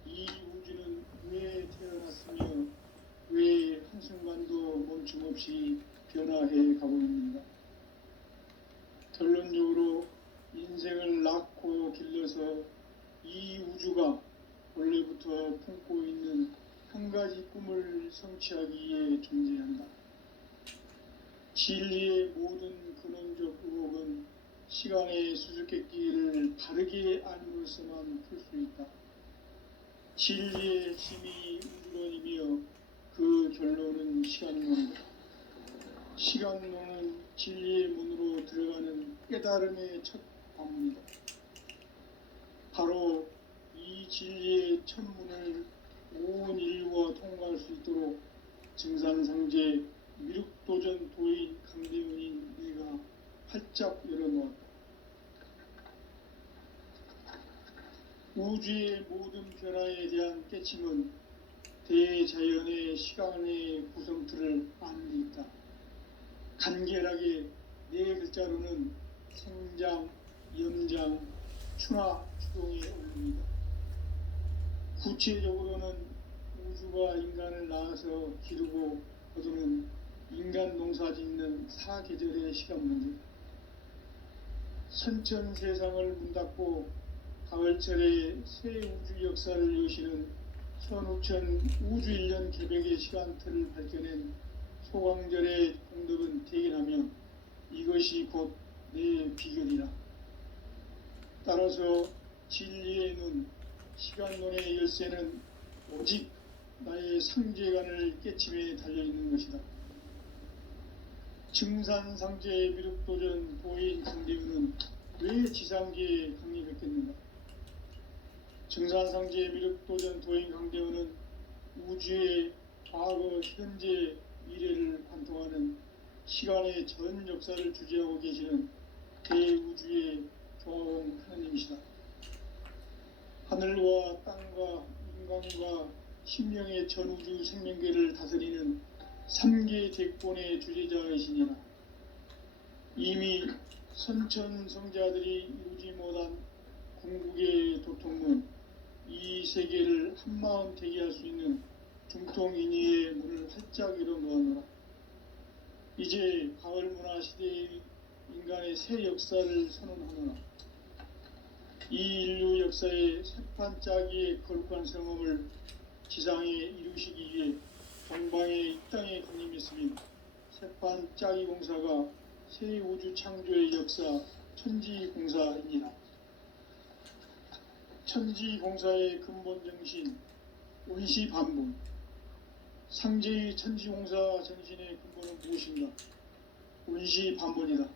이 우주는 왜 태어났으며 왜 한순간도 멈춤없이 변화해 가고 있는가? 결론적으로 인생을 낳고 길러서 이 우주가 원래부터 품고 있는 한 가지 꿈을 성취하기 위해 존재한다. 진리의 모든 근원적 의혹은 시간의 수수께끼를 바르게 알므로서만 풀 수 있다. 진리의 핵심이 우주론이며 그 결론은 시간론이다. 시간론은 진리의 문으로 들어가는 깨달음의 첫 관문이다. 바로 이 진리의 첫 문을 온 인류가 통과할 수 있도록 증산상제 미륵도전 도인 강대훈인 내가 활짝 열어놓았다. 우주의 모든 변화에 대한 깨침은 대자연의 시간의 구성틀을 아는 데 있다. 간결하게 네 글자로는 생장, 연장, 추나 추동의 원리입니다. 구체적으로는 우주가 인간을 낳아서 기르고 거두는 인간 농사 짓는 사계절의 시간 문제, 선천 세상을 문닫고 가을철에 새 우주 역사를 여시는 선우천 우주 1년 개백의 시간틀을 밝혀낸 소광절의 공덕은 대견하며 이것이 곧 내 비결이라. 따라서 진리의 눈, 시간론의 열쇠는 오직 나의 상제관을 깨침에 달려있는 것이다. 증산상제의 미륵도전 도인 강대훈은 왜 지상계에 강림했겠는가? 증산상제의 미륵도전 도인 강대훈은 우주의 과거, 현재, 미래를 관통하는 시간의 전 역사를 주재하고 계시는 대우주의 조화원 하나님이시다. 하늘과 땅과 인간과 신명의 전우주 생명계를 다스리는 3계 대권의 주재자이시니라. 이미 선천성자들이 이루지 못한 궁극의 도통문, 이 세계를 한마음 되게 할 수 있는 중통인의의 문을 활짝 열어놓아노라. 이제 가을문화 시대의 인간의 새 역사를 선언하노라. 이 인류 역사의 새판 짜기의 거룩한 성험을 지상에 이루시기 위해 동방의 이 땅에 강림했으며 새판 짜기 공사가 새 우주 창조의 역사 천지공사입니다. 천지공사의 근본 정신 원시반본, 상제의 천지공사 정신의 근본은 무엇인가? 원시반본이다.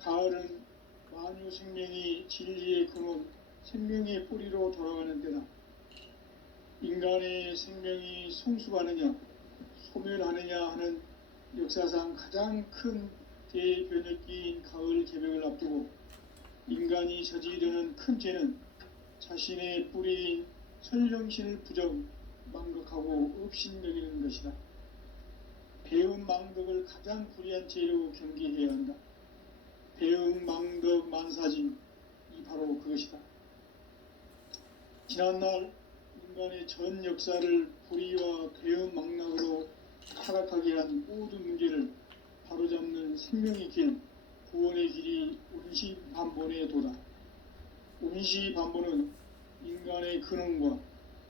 가을은 만유 생명이 진리의 근원, 생명의 뿌리로 돌아가는 때다. 인간의 생명이 성숙하느냐, 소멸하느냐 하는 역사상 가장 큰 대변혁기인 가을 개벽을 앞두고 인간이 저지르는 큰 죄는 자신의 뿌리인 설령신을 부정, 망극하고 업신여기는 것이다. 배음 망덕을 가장 불의한 죄로 경계해야 한다. 배음 망덕 만사진, 이 바로 그것이다. 지난날 인간의 전 역사를 불의와 배음 망락으로 타락하게 한 모든 문제를 바로잡는 생명의 길, 구원의 길이 원시반본의 도다. 원시반본은 인간의 근원과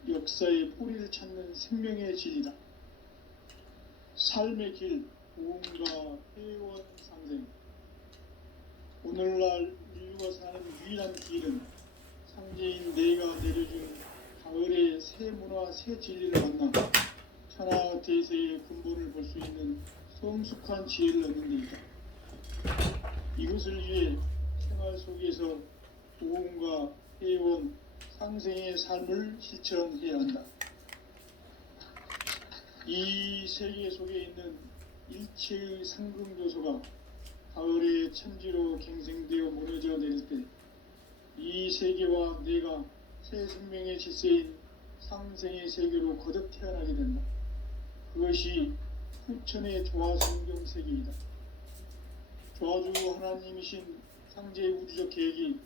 역사의 뿌리를 찾는 생명의 진리다. 삶의 길, 보험과 회원 상생. 오늘날 인류가 사는 유일한 길은 상제인 내가 내려준 가을의 새 문화, 새 진리를 만나 천하 대세의 근본을 볼 수 있는 성숙한 지혜를 얻는 데 있다. 이것을 위해 생활 속에서 보험과 회원, 상생의 삶을 실천해야 한다. 이 세계 속에 있는 일체의 상금요소가 가을의 천지로 갱생되어 무너져 내릴 때 이 세계와 내가 새 생명의 질서인 상생의 세계로 거듭 태어나게 된다. 그것이 후천의 조화성경 세계이다. 조화주 하나님이신 상제의 우주적 계획이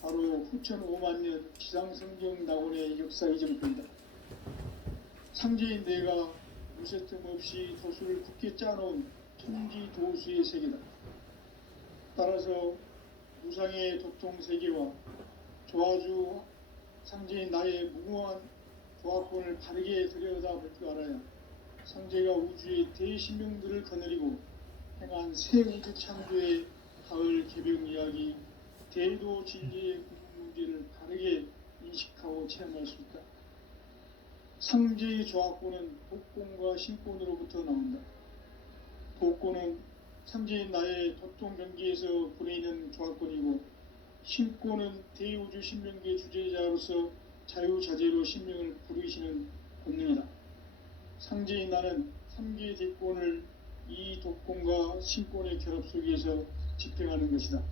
바로 후천 5만 년 지상성경 낙원의 역사 이정표이다. 상제인 내가 무쇠틈 없이 도수를 굳게 짜놓은 천지도수의 세계다. 따라서 무상의 도통 세계와 조화주 상제인 나의 무궁한 조화권을 바르게 들여다볼 줄 알아야 상제가 우주의 대신명들을 거느리고 행한 새 우주 창조의 가을 개벽 이야기, 대도 진리의 구분 문제를 바르게 인식하고 체험할 수 있다. 상제의 조화권은 복권과 신권으로부터 나온다. 복권은 상제인 나의 도통 경계에서 보내는 조화권이고, 신권은 대우주 신명계 주제자로서 자유자재로 신명을 부르시는 본능이다. 상제인 나는 3개의 대권을 이 독권과 신권의 결합 속에서 집행하는 것이다.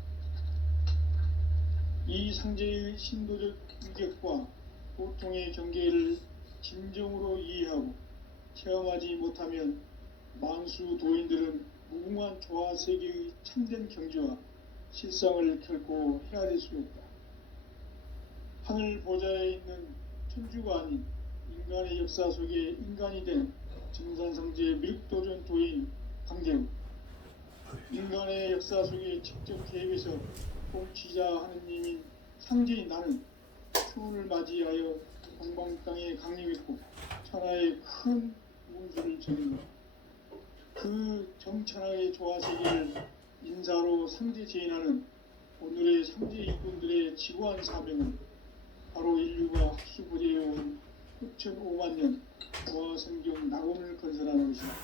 이 상제의 신도적 인격과 보통의 경계를 진정으로 이해하고 체험하지 못하면 만수 도인들은 무궁한 조화 세계의 참된 경지와 실상을 결코 헤아릴 수 없다. 하늘 보좌에 있는 천주가 아닌 인간의 역사 속에 인간이 된 증산성제 밀도전 도인 강대우, 인간의 역사 속에 직접 계획해서 통치자 하느님인 상제인 나는 추운을 맞이하여 동방 땅에 강림했고 천하의 큰 운수를 전했다. 그 정천하의 조화세계를 인사로 상제 제인하는 오늘의 상제 일꾼들의 지구한 사명은 바로 인류가 합수부대해온 후천 5만 년 조화성경 낙원을 건설하는 것이다.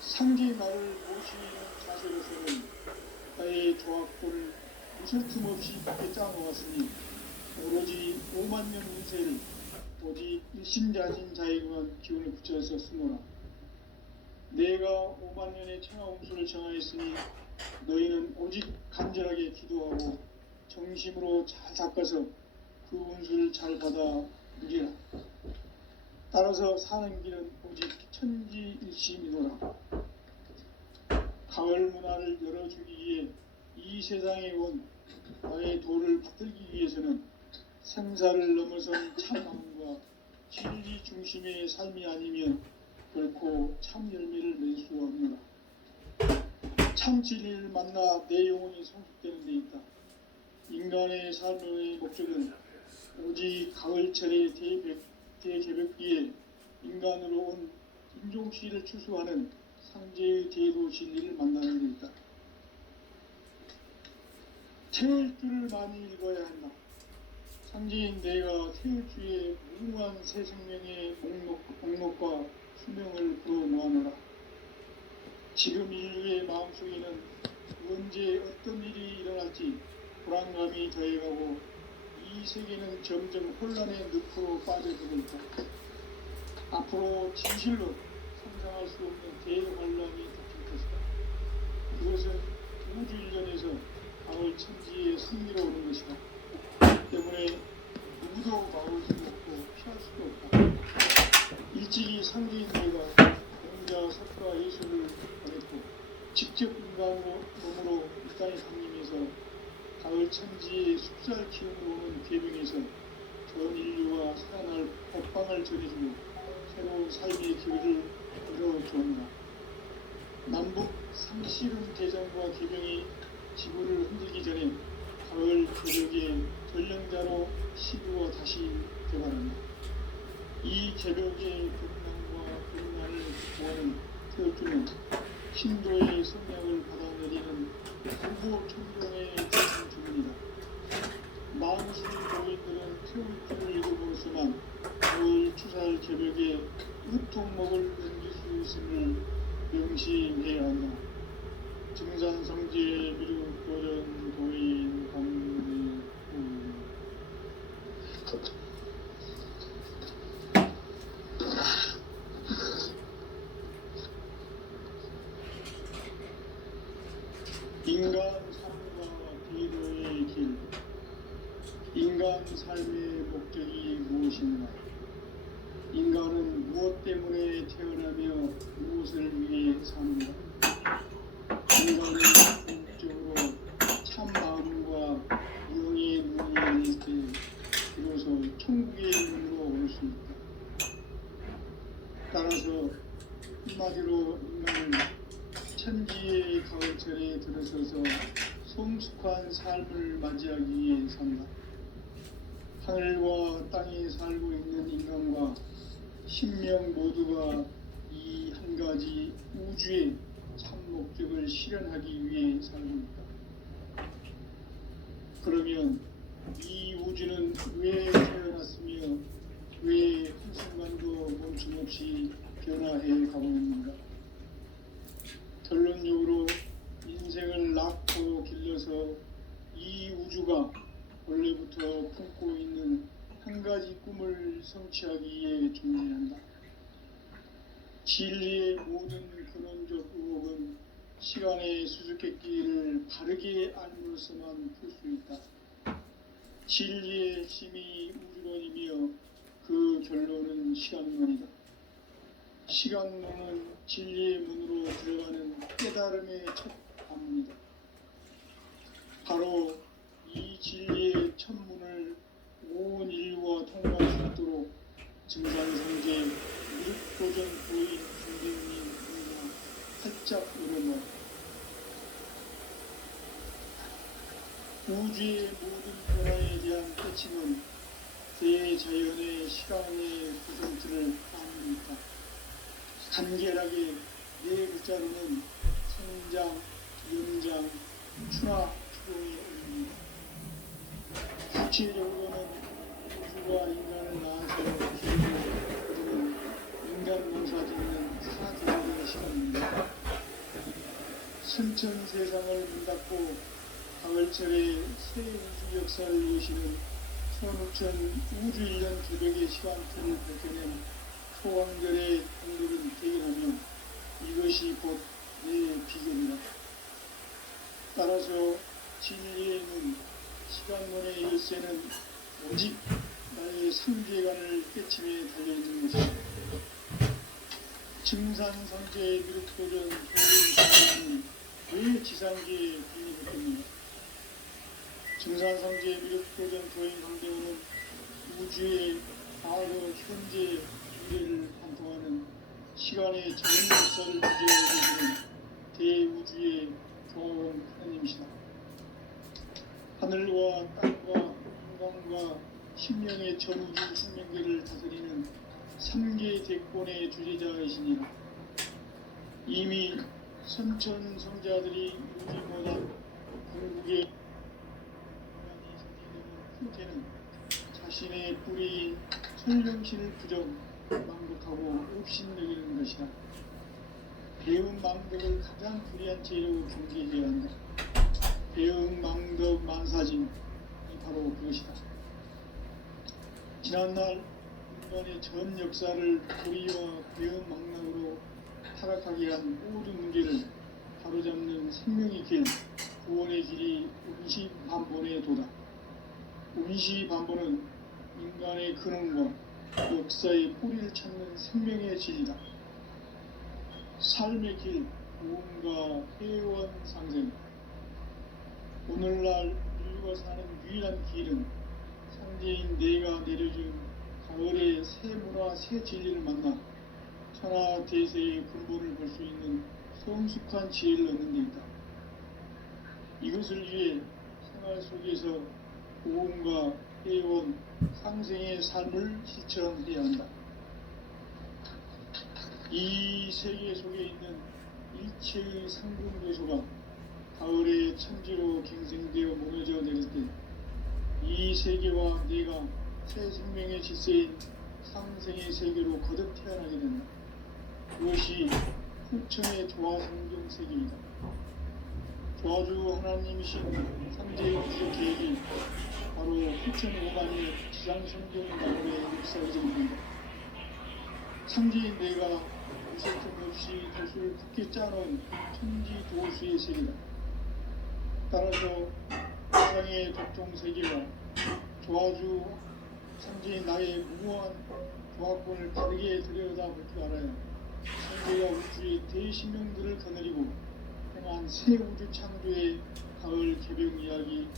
상제 나를 모시는 자세로서는 나의 조화권을 무술 틈 없이 깊게 짜놓았으니 오로지 5만 년 운세를 오직 일심자진 자에게만 기운을 붙여서 쓰노라. 내가 5만 년의 천하 운수를 정하였으니 너희는 오직 간절하게 기도하고 정심으로 잘 닦아서 그 운수를 잘 받아 누리라. 따라서 사는 길은 오직 천지일심이노라. 가을 문화를 열어주기 위해 이 세상에 온 나의 도를 받들기 위해서는 생사를 넘어선 참마음과 진리 중심의 삶이 아니면 결코 참 열매를 낼 수 없노라. 참 진리를 만나 내 영혼이 성숙되는 데 있다. 인간의 삶의 목적은 오직 가을철의 대개벽기에 인간으로 온 인종시를 추수하는 상제의 대도 진리를 만나는 데 있다. 태울 줄을 많이 읽어야 한다. 상제인 내가 태울 주의 무궁한 새 생명의 목록과 수명을 불어놓아노라. 지금 인류의 마음속에는 언제 어떤 일이 일어날지 불안감이 더해가고 이 세계는 점점 혼란의 늪으로 빠져들고 있다. 앞으로 진실로 상상할 수 없는 대환란이 닥칠 것이다. 그것은 우주 일련에서 가을 천지의 승리로 오는 것이다. 때문에 누구도 막을 수 없고 피할 수도 없다. 일찍이 상제인 내가 공자, 석가, 예수를 보냈고 직접 인간으로 몸으로 이 땅에 강림해서 가을 천지의 숲살 키움으로 오는 계명에서 전 인류와 살아날 법방을 전해주고 새로운 삶의 길을 열어주었다. 남북 상씨름 대전과 계명이 지구를 흔들기 전에 가을 개벽의 전령자로 시부어 다시 개발한다. 이 개벽의 극난과 극난을 구하는 태울주는 신도의 성량을 받아내리는 후보 천종의 대신 주문이다. 만수 도인들은 태울주를 읽어보았지만 가을 추살 개벽에 으통목을 넘길 수 있음을 명심해야 한다. 증산성제 미륵도전 도인 강대우 인간 삶과 대도의 길, 인간 삶의 목 목적이 무엇인가? 인간은 무엇 때문에 태어나며 무엇을 위해 사는가? 인간은 궁극적으로 참 마음과 영의 눈이 열릴 때 비로소 천국의 문으로 올 수 있다. 따라서 한마디로 인간은 천지의 가을철에 들어서서 성숙한 삶을 맞이하기 위해 산다. 하늘과 땅에 살고 있는 인간과 신명 모두가 이 한 가지 우주의 참 목적을 실현하기 위해 살고 있다. 그러면 이 우주는 왜 태어났으며 왜 한순간도 멈춤 없이 변화해 가고 있는가? 결론적으로 인생을 낳고 길러서 이 우주가 원래부터 품고 있는 한 가지 꿈을 성취하기 위해 존재한다. 진리의 모든 근원적 의혹은 시간의 수수께끼를 바르게 알므로서만 풀 수 있다. 진리의 핵심이 우주론이며 그 결론은 시간론이다. 시간론은 진리의 문으로 들어가는 깨달음의 첫 관문이다. 바로 이 진리의 첫 문을 온 인류와 통과할 수 있도록 증산성제 무릇도전 부인 중대님 누가 활짝 열어놓아 우주의 모든 변화에 대한 끝임은 대자연의 시간의 구성틀을 아닙니까? 간결하게 네 글자로는 성장, 연장, 추나 추동의 의미입니다. 구체적으로는 우주가 인간을 낳아서 키우고 그들은 인간 농사 짓는 사대적인 시간입니다. 순천 세상을 문닫고 가을철에 새 우주 역사를 여시는 손우천 우주 1년 개벽의 시간틀을 벗겨낸 소강절의 동물은 대견하며 이것이 곧 내 비전이다. 따라서 진리의 눈, 시간론의 열쇠는 오직 나의 상계관을 깨침에 달려있는 것이다. 증산성제의 미륵도전 도인상은 왜 지상계에 비밀했겠는가? 증산성제의 미륵도전 도인 강대원은 우주의 과거, 현재, 미래를 관통하는 시간의 전 역사를 주제로 계시는 대우주의 조화원 하나님이시다. 하늘과 땅과 인간과 신명의 전우주 생명계를 다스리는 3개 대권의 주제자이시니라. 이미 선천 성자들이 이루지 못한 궁극의 형태는 자신의 뿌리인 설령신을 부정 망독하고 업신여기는 것이다. 배운 망덕을 가장 불리한 죄로 경계해야 한다. 배운 망덕 만사진이 바로 그것이다. 지난날 인간의 전 역사를 불의와 배운 망락으로 타락하게 한 모든 문제를 바로잡는 생명의 길, 구원의 길이 운시반본에 도다. 운시반본은 인간의 근원과 역사의 뿌리를 찾는 생명의 진리다. 삶의 길, 무언가 회원 상생. 오늘날 인류가 사는 유일한 길은 상제인 내가 내려준 가을의 새 문화, 새 진리를 만나 천하 대세의 근본을 볼 수 있는 성숙한 지혜를 얻는 데 있다. 이것을 위해 생활 속에서 무언가 회원 상생의 삶을 실천해야 한다. 이 세계 속에 있는 일체의 상금 요소가 가을의 천지로 갱생되어 무너져 내릴 때 이 세계와 내가 새 생명의 질서인 상생의 세계로 거듭 태어나게 된다. 그것이 후천의 조화성경 세계이다. 조화주 하나님이신 상제의 우주적 계획이 바로 후천 5만의 지상성경 나물의 역사의 전부이다. 상제인 내가 무쇠 틈 없이 도수를 굳게 짜놓은 천지 도수의 세계다. 따라서 세상의 독종 세계와 조화주 상제인 나의 무모한 조합권을 바르게 들여다볼 줄 알아요. 상제가 우주의 대신명들을 거느리고 행한 새 우주 창조의 가을 개벽 이야기,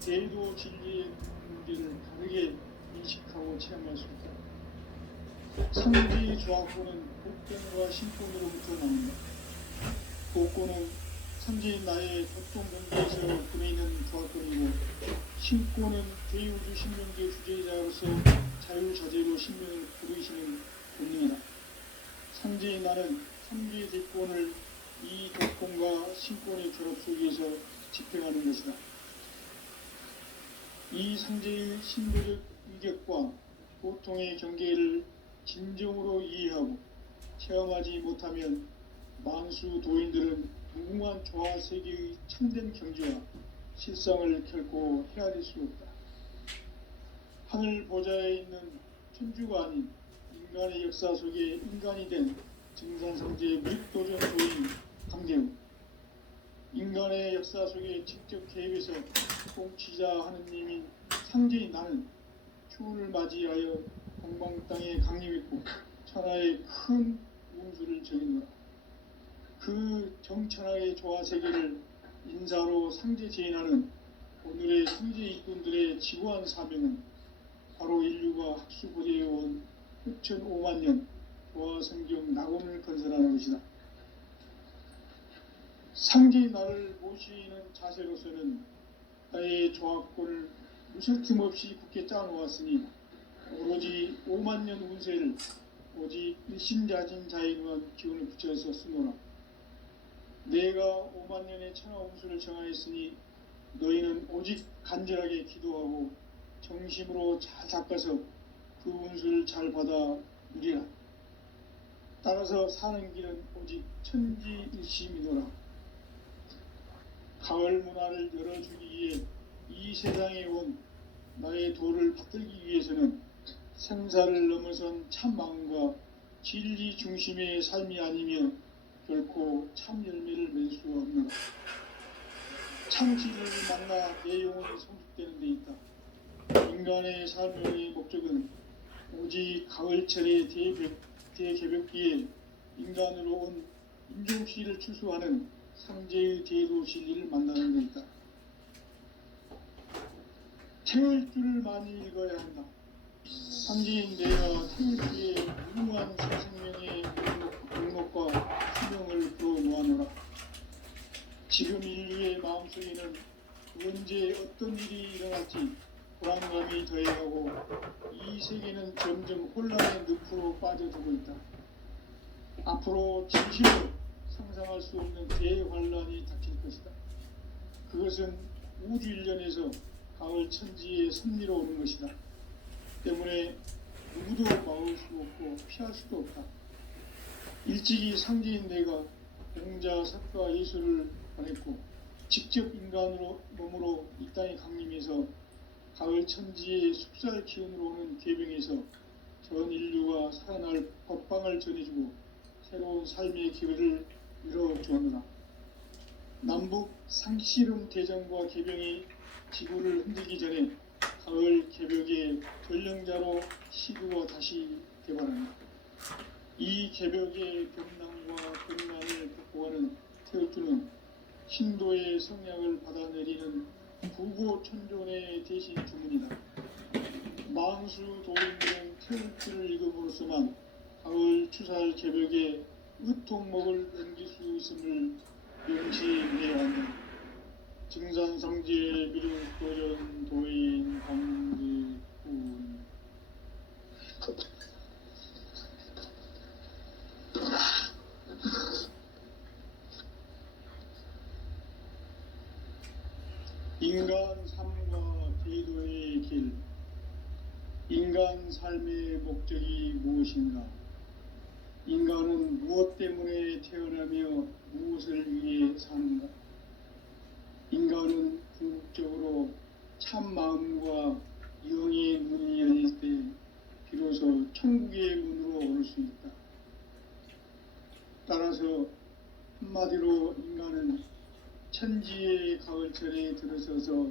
대도 진리의 문제를 바르게 인식하고 체험할 수 있다. 상제의 조합권은 복권과 신권으로부터 나옵니다. 복권은 상제인 나의 고통 경계에서 보내는 조합권이고, 신권은 대우주 신명제 주제자로서 자유자재로 신명을 부르시는 본능이다. 상제인 나는 상제의 대권을 이 독권과 신권의 결합 속에서 집행하는 것이다. 이 상제의 신도적 위격과 고통의 경계를 진정으로 이해하고 체험하지 못하면 만수 도인들은 무궁한 조화 세계의 참된 경지와 실상을 결코 헤아릴 수 없다. 하늘 보좌에 있는 천주가 아닌 인간의 역사 속에 인간이 된 증산상제의 윗도전 도인 강대우, 인간의 역사 속에 직접 개입해서 통치자 하느님인 상제인 나는 추운을 맞이하여 동방 땅에 강림했고 천하의 큰 운수를 적이노라. 그 정천하의 조화 세계를 인사로 상제 제인하는 오늘의 상제 일꾼들의 지구한 사명은 바로 인류가 학수고대해온 6,500만 년 조화 성경 낙원을 건설하는 것이다. 상제의 나를 모시는 자세로서는 나의 조합권을 무설틈 없이 굳게 짜놓았으니 오로지 5만 년 운세를 오직 일심자진 자에게만 기운을 붙여서 쓰노라. 내가 5만 년의 천하 운수를 정하였으니 너희는 오직 간절하게 기도하고 정심으로 잘 닦아서 그 운수를 잘 받아 누리라. 따라서 사는 길은 오직 천지일심이노라. 가을 문화를 열어주기 위해 이 세상에 온 나의 도를 받들기 위해서는 생사를 넘어선 참 마음과 진리 중심의 삶이 아니며 결코 참 열매를 맺을 수 없노라. 참 진리를 만나 내 영혼이 성숙되는 데 있다. 인간의 삶의 목적은 오직 가을철의 대개벽기에 인간으로 온 인종씨를 추수하는 상제의 대도 진리를 만나는 데 있다. 태울 줄을 많이 읽어야 한다. 상제인 내가 태울 주의 무궁한 생명의 목록과 수명을 불어모아노라. 지금 인류의 마음속에는 언제 어떤 일이 일어날지 불안감이 더해가고 이 세계는 점점 혼란의 늪으로 빠져들고 있다. 앞으로 진실로 상상할 수 없는 대환란이 닥칠 것이다. 그것은 우주 일련에서 가을 천지의 섭리로 오는 것이다. 때문에 누구도 막을 수 없고 피할 수도 없다. 일찍이 상제인 내가 공자, 석가, 예수를 보냈고 직접 인간으로 몸으로 이 땅에 강림해서 가을 천지의 숙살 기운으로 오는 계병에서 전 인류가 살아날 법방을 전해주고 새로운 삶의 기회를 이뤄주었노라. 남북 상씨름 대전과 계병이 지구를 흔들기 전에 가을 개벽의 전령자로 시두어 다시 개발한다. 이 개벽의 병난과 병난을 극복하는 태울주는 신도의 성량을 받아내리는 부고천존의 대신 주문이다. 망수 도인들은 태울주를 읽음으로써만 가을 추살 개벽의 으통목을 넘길 수 있음을 명시해야 한다. 증산상제 미륵도전 도인 강지훈. 인간 삶과 제도의 길. 인간 삶의 목적이 무엇인가? 인간은 무엇 때문에 태어나며 무엇을 위해 사는가? 인간은 궁극적으로 참 마음과 영의 문이 열릴 때 비로소 천국의 문으로 오를 수 있다. 따라서 한마디로 인간은 천지의 가을철에 들어서서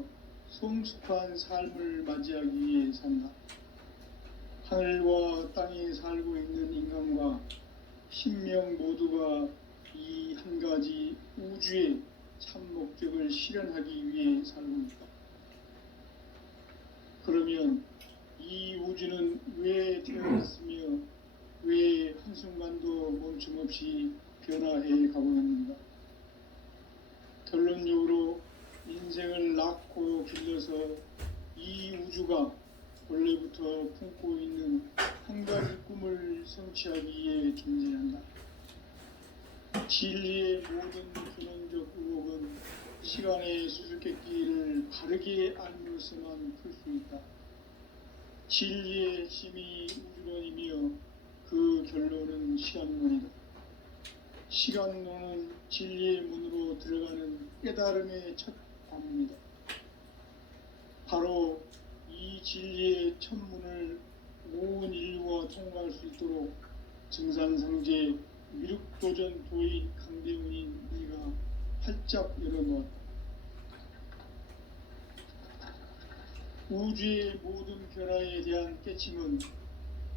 성숙한 삶을 맞이하기 위해 산다. 하늘과 땅에 살고 있는 인간과 신명 모두가 이 한 가지 우주의 참 목적을 실현하기 위해 살고 있다. 그러면 이 우주는 왜 태어났으며 왜 한순간도 멈춤없이 변화해 가고 있는가? 결론적으로 인생을 낳고 길러서 이 우주가 원래부터 품고 있는 한 가지 꿈을 성취하기 위해 존재한다. 진리의 모든 근원적 의혹은 시간의 수수께끼를 바르게 알면서만 풀 수 있다. 진리의 힘이 우주론이며 그 결론은 시간론이다. 시간론은 진리의 문으로 들어가는 깨달음의 첫 관문이다. 바로 이 진리의 첫 문을 온 인류가 통과할 수 있도록 증산상제 미륵도전 도인 강대훈인 네가 활짝 열어놓았다. 우주의 모든 변화에 대한 깨침은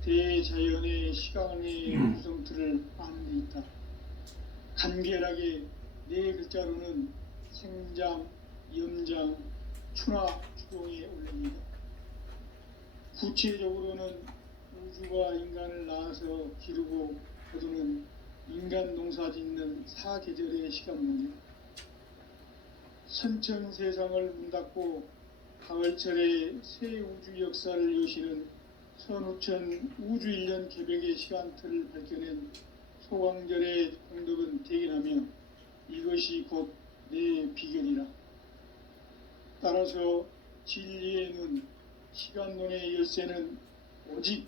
대자연의 시간의 구성틀을 아는 데 있다. 간결하게 네 글자로는 생장, 염장, 추나 추동에 올립니다. 구체적으로는 우주가 인간을 낳아서 기르고 거두는 인간 농사 짓는 사계절의 시간문이다. 선천 세상을 문닫고 가을철에 새 우주 역사를 여시는 선우천 우주 1년 개벽의 시간틀을 밝혀낸 소광절의 공덕은 대견하며 이것이 곧 내 비결이라. 따라서 진리의 눈, 시간론의 열쇠는 오직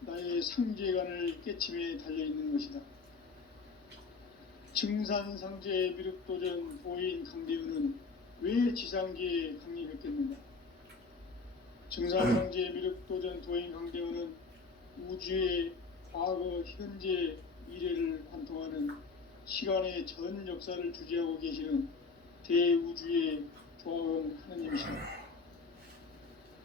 나의 상제관을 깨침에 달려있는 것이다. 증산상제 미륵도전 도인 강대훈은 왜 지상계에 강림했겠는가? 증산상제 미륵도전 도인 강대훈은 우주의 과거, 현재, 미래를 관통하는 시간의 전 역사를 주재하고 계시는 대우주의 조화원 하느님이시다.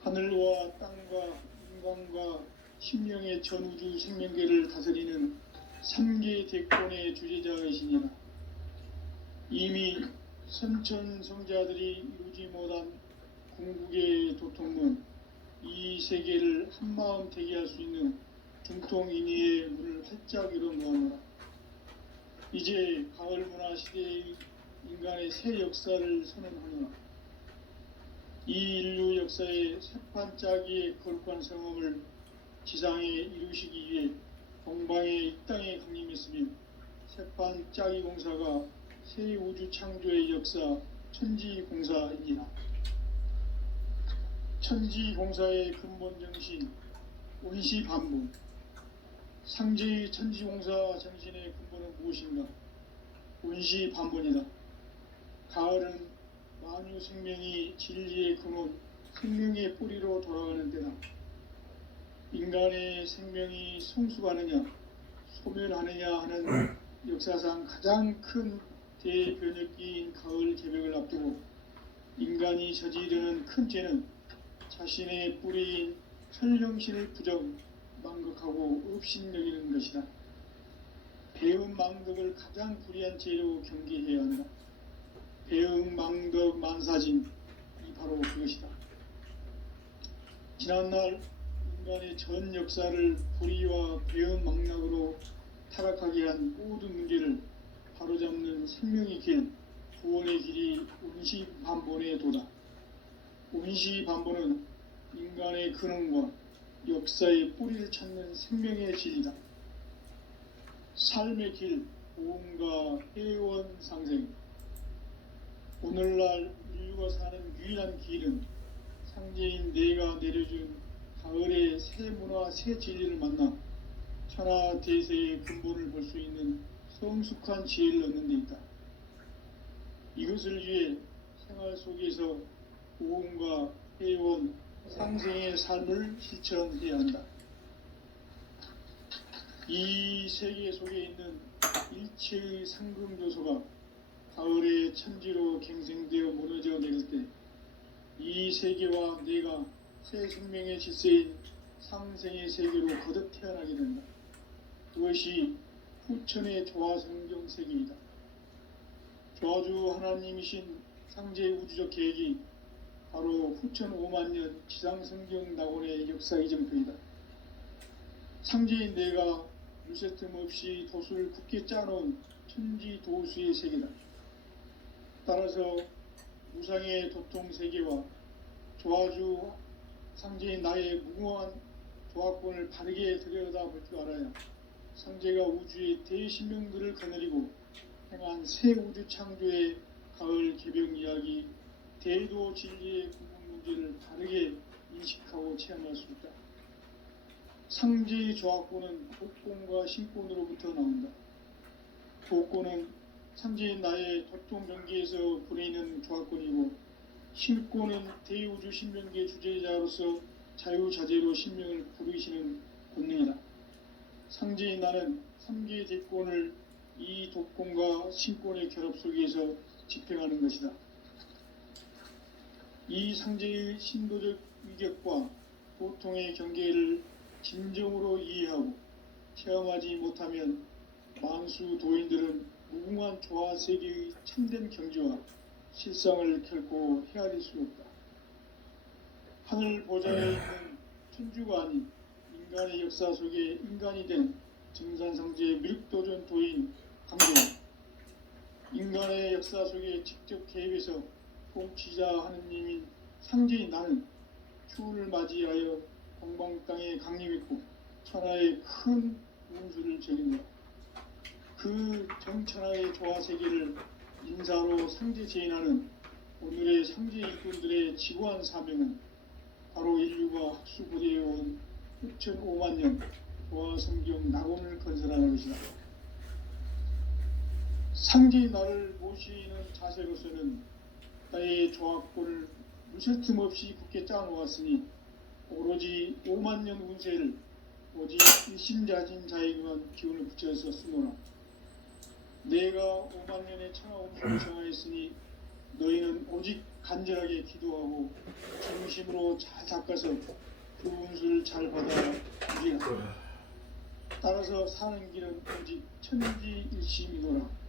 하늘과 땅과 인간과 심령의 전우주 생명계를 다스리는 3개 대권의 주제자이시니라. 이미 선천성자들이 이루지 못한 궁극의 도통문, 이 세계를 한마음 되게 할 수 있는 중통인의의 문을 활짝 열어놓아노라. 이제 가을 문화 시대의 인간의 새 역사를 선언하노라. 이 인류 역사의 새판짜기의 거룩한 성험을 지상에 이루시기 위해 동방의 이 땅에 강림했으며 새판짜기 공사가 새 우주 창조의 역사 천지공사이니라. 천지공사의 근본 정신 온시반복. 상제의 천지공사 정신의 근본은 무엇인가? 온시반복이다. 가을은 만유 생명이 진리의 근원, 생명의 뿌리로 돌아가는 때다. 인간의 생명이 성숙하느냐, 소멸하느냐 하는 역사상 가장 큰 대변혁기인 가을 개벽을 앞두고 인간이 저지르는 큰 죄는 자신의 뿌리인 설령신을 부정, 망극하고 업신여기는 것이다. 배음 망덕을 가장 불의한 죄로 경계해야 한다. 배음 망덕 만사진, 이 바로 그것이다. 지난날 인간의 전 역사를 불의와 배음 망락으로 타락하게 한 모든 문제를 바로잡는 생명의 길, 구원의 길이 온시반본의 도다. 온시반본은 인간의 근원과 역사의 뿌리를 찾는 생명의 진리다. 삶의 길, 보험과 회원 상생. 오늘날 인류가 사는 유일한 길은 상제인 내가 내려준 가을의 새 문화, 새 진리를 만나 천하 대세의 근본을 볼 수 있는 성숙한 지혜를 얻는 데 있다. 이것을 위해 생활 속에서 보험과 회원, 상생의 삶을 실천해야 한다. 이 세계 속에 있는 일체의 상금요소가 가을의 천지로 갱생되어 무너져 내릴 때 이 세계와 내가 새 생명의 질서인 상생의 세계로 거듭 태어나게 된다. 그것이 후천의 조화성경 세계이다. 조화주 하나님이신 상제의 우주적 계획이 바로 후천 5만년 지상성경 낙원의 역사 이정표이다. 상제인 내가 유세 틈 없이 도수를 굳게 짜놓은 천지 도수의 세계다. 따라서 무상의 도통 세계와 조화주 상제인 나의 무궁한 조화권을 바르게 들여다볼 줄 알아야 상제가 우주의 대신명들을 거느리고 행한 새 우주 창조의 가을 개병 이야기, 대도 진리의 근본 문제를 바르게 인식하고 체험할 수 있다. 상제의 조화권은 복권과 신권으로부터 나온다. 복권은 상제인 나의 도통 경계에서 보내는 조화권이고, 신권은 대우주 신명계 주제자로서 자유자재로 신명을 부르시는 권능이다. 상제인 나는 3개의 대권을 이 독권과 신권의 결합 속에서 집행하는 것이다. 이 상제의 신도적 위격과 보통의 경계를 진정으로 이해하고 체험하지 못하면 만수 도인들은 무궁한 조화 세계의 참된 경지와 실상을 결코 헤아릴 수 없다. 하늘 보좌에 있는 천주가 아닌 인간의 역사 속에 인간이 된 증산상제의 밀도전 도인 강경, 인간의 역사 속에 직접 개입해서 통치자 하느님인 상제인 나는 추운을 맞이하여 동방 땅에 강림했고 천하의 큰 운수를 저린다. 그 정천하의 조화세계를 인사로 상제 제인하는 오늘의 상제 일꾼들의 지구한 사명은 바로 인류가 학수고대해온 6,500년 조화성경 낙원을 건설하는 것이다. 상제인 나를 모시는 자세로서는 나의 조화권을 무쇠 틈 없이 굳게 짜놓았으니 오로지 5만년 운세를 오직 일심자진 자에게만 기운을 붙여서 쓰노라. 내가 5만년의 천하 운수를 정하였으니 너희는 오직 간절하게 기도하고 중심으로 잘 닦아서 그 운수를 잘 받아 누리라. 따라서 사는 길은 오직 천지일심이노라.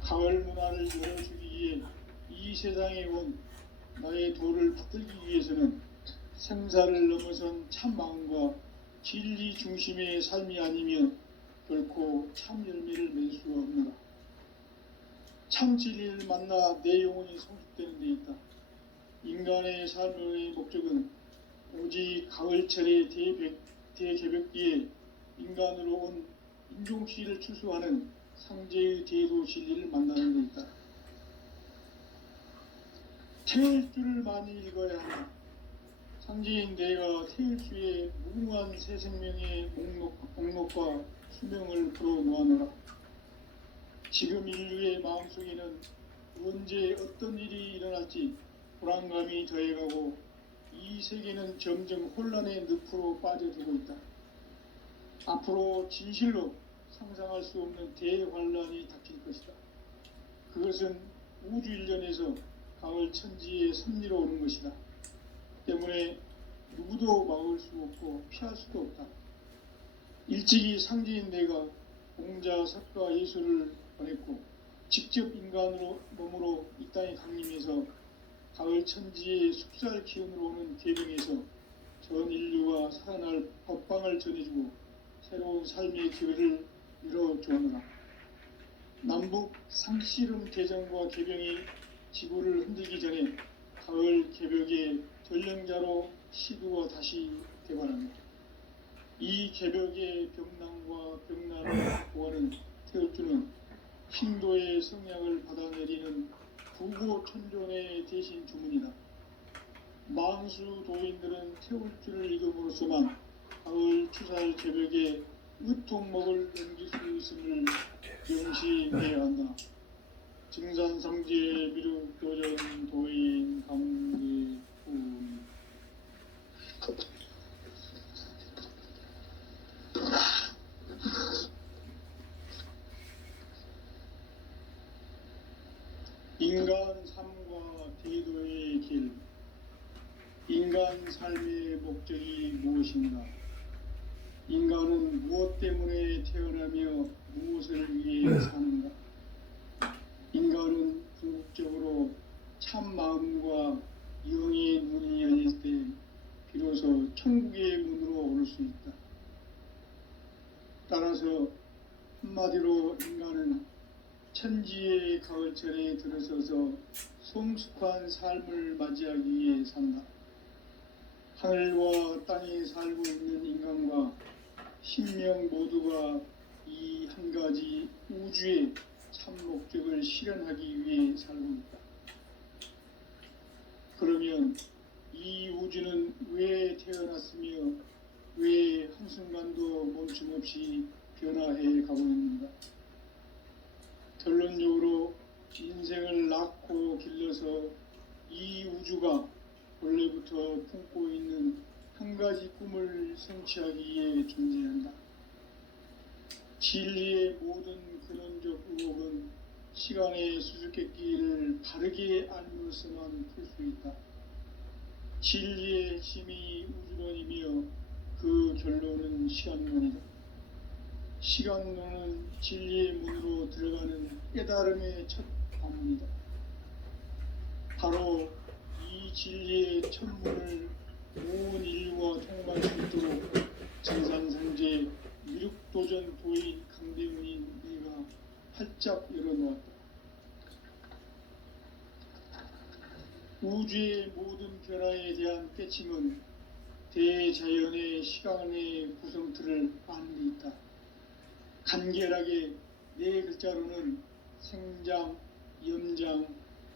가을 문화를 열어주기 위해 이 세상에 온 나의 도를 받들기 위해서는 생사를 넘어선 참 마음과 진리 중심의 삶이 아니면 결코 참 열매를 맺을 수가 없노라. 참 진리를 만나 내 영혼이 성숙되는 데 있다. 인간의 삶의 목적은 오직 가을철의 대개벽기에 인간으로 온 인종시를 추수하는 상제의 대도 진리를 만나는 데 있다. 태을 줄을 많이 읽어야 한다. 상제인 내가 태을주의 무궁한 새 생명의 목록과 수명을 풀어놓아노라. 지금 인류의 마음속에는 언제 어떤 일이 일어날지 불안감이 더해가고 이 세계는 점점 혼란의 늪으로 빠져들고 있다. 앞으로 진실로 상상할 수 없는 대환란이 닥칠 것이다. 그것은 우주 일련에서 가을 천지의 섭리로 오는 것이다. 때문에 누구도 막을 수 없고 피할 수도 없다. 일찍이 상제인 내가 공자, 석가, 예수를 보냈고 직접 인간으로 몸으로 이 땅에 강림해서 가을 천지의 숙살 기운으로 오는 계명에서 전 인류가 살아날 법방을 전해주고 새로운 삶의 기회를 열어주오노라. 남북 상씨름 대전과 개병이 지구를 흔들기 전에 가을 개벽의 전령자로 시두어 다시 대발합니다. 이 개벽의 병난과 병난을 보하는 태을주는 신도의 성약을 받아내리는 부고천존의 대신 주문이다. 만수 도인들은 태울주를 읽음으로써만 가을 추살 개벽에 으통목을 넘길 수 있음을 명시해야 한다. 증산상제 미륵도전 도인 강대훈. 인간 삶과 대도의 길. 인간 인간 삶의 목적이 무엇인가? 인간은 무엇 때문에 태어나며 무엇을 위해 사는가? 인간은 궁극적으로 참 마음과 영의 문이 열릴 때 비로소 천국의 문으로 오를 수 있다. 따라서 한마디로 인간은 천지의 가을철에 들어서서 성숙한 삶을 맞이하기 위해 산다. 하늘과 땅에 살고 있는 인간과 신명 모두가 이 한 가지 우주의 참 목적을 실현하기 위해 살고 있다. 그러면 이 우주는 왜 태어났으며 왜 한순간도 멈춤 없이 변화해 가고 있는가? 결론적으로 인생을 낳고 길러서 이 우주가 원래부터 품고 있는 한 가지 꿈을 성취하기 위해 존재한다. 진리의 모든 근원적 의혹은 시간의 수수께끼를 바르게 알므로서만 풀 수 있다. 진리의 핵심이 우주론이며 그 결론은 시간론이다. 시간론은 진리의 문으로 들어가는 깨달음의 첫 관문이다. 바로 이 진리의 첫 문을 온 인류가 통과할 수 있도록 정산상제 미륵도전 도인 강대문인 네가 활짝 열어놓았다. 우주의 모든 변화에 대한 깨침은 대자연의 시간의 구성틀을 아는 데 있다. 간결하게 네 글자로는 생장, 염장,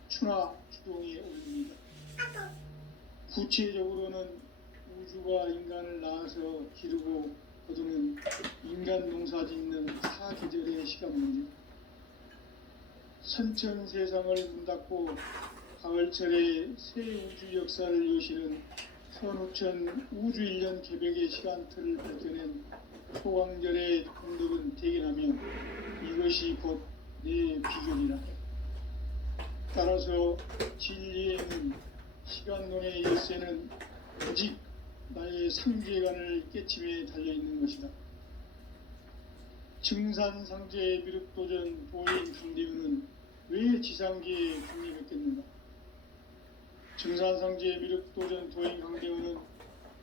추나, 추동에 올립니다. 구체적으로는 우주가 인간을 낳아서 기르고 거두는 인간 농사 짓는 사계절의 시간 문제. 선천 세상을 문 닫고 가을철에 새 우주 역사를 여시는 선우천 우주 1년 개벽의 시간틀을 밝혀낸 소강절의 공덕은 대견하며 이것이 곧 내 비결이라. 따라서 진리에는 시간론의 열쇠는 오직 나의 상계관을 깨침에 달려있는 것이다. 증산상제의 미륵도전 도인 강대우는 왜 지상계에 국립했겠는가? 증산상제의 미륵도전 도인 강대우는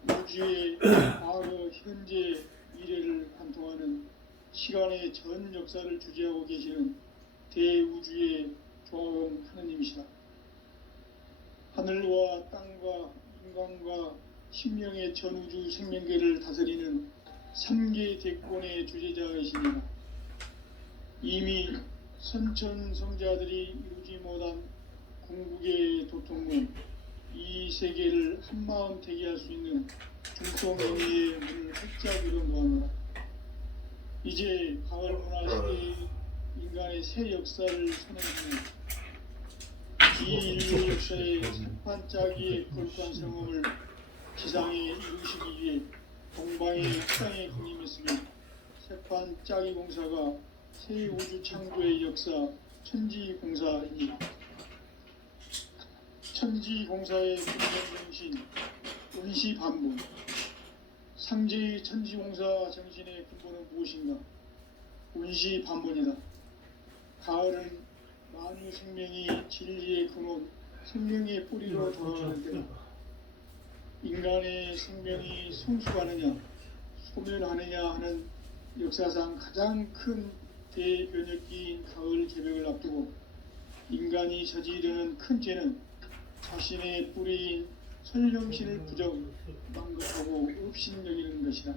우주의 과거, 현재, 미래를 관통하는 시간의 전 역사를 주재하고 계시는 대우주의 조화음 하느님이시다. 하늘과 땅과 인간과 신명의 전우주 생명계를 다스리는 3개 대권의 주제자이시니라. 이미 선천성자들이 이루지 못한 궁극의 도통문, 이 세계를 한마음 되게 할 수 있는 중성의미의 문을 활짝 열어놓아노라. 이제 가을 문화 시대의 인간의 새 역사를 선언하는 이 인류 역사의 반짝이의 거룩한 성험을 지상에 이루시기 위해 동방의 땅에 군림했으며 세판 짜기 공사가 새 우주 창조의 역사 천지공사이니 천지공사의 근본 정신 운시반복. 상제의 천지공사 정신의 근본은 무엇인가? 운시반복이다. 가을은 만유 생명이 진리의 근원, 생명의 뿌리로 돌아가는 때다. 인간의 생명이 성숙하느냐, 소멸하느냐 하는 역사상 가장 큰 대변혁기인 가을 개벽을 앞두고 인간이 저지르는 큰 죄는 자신의 뿌리인 설령신을 부정, 망극하고 업신여기는 것이다.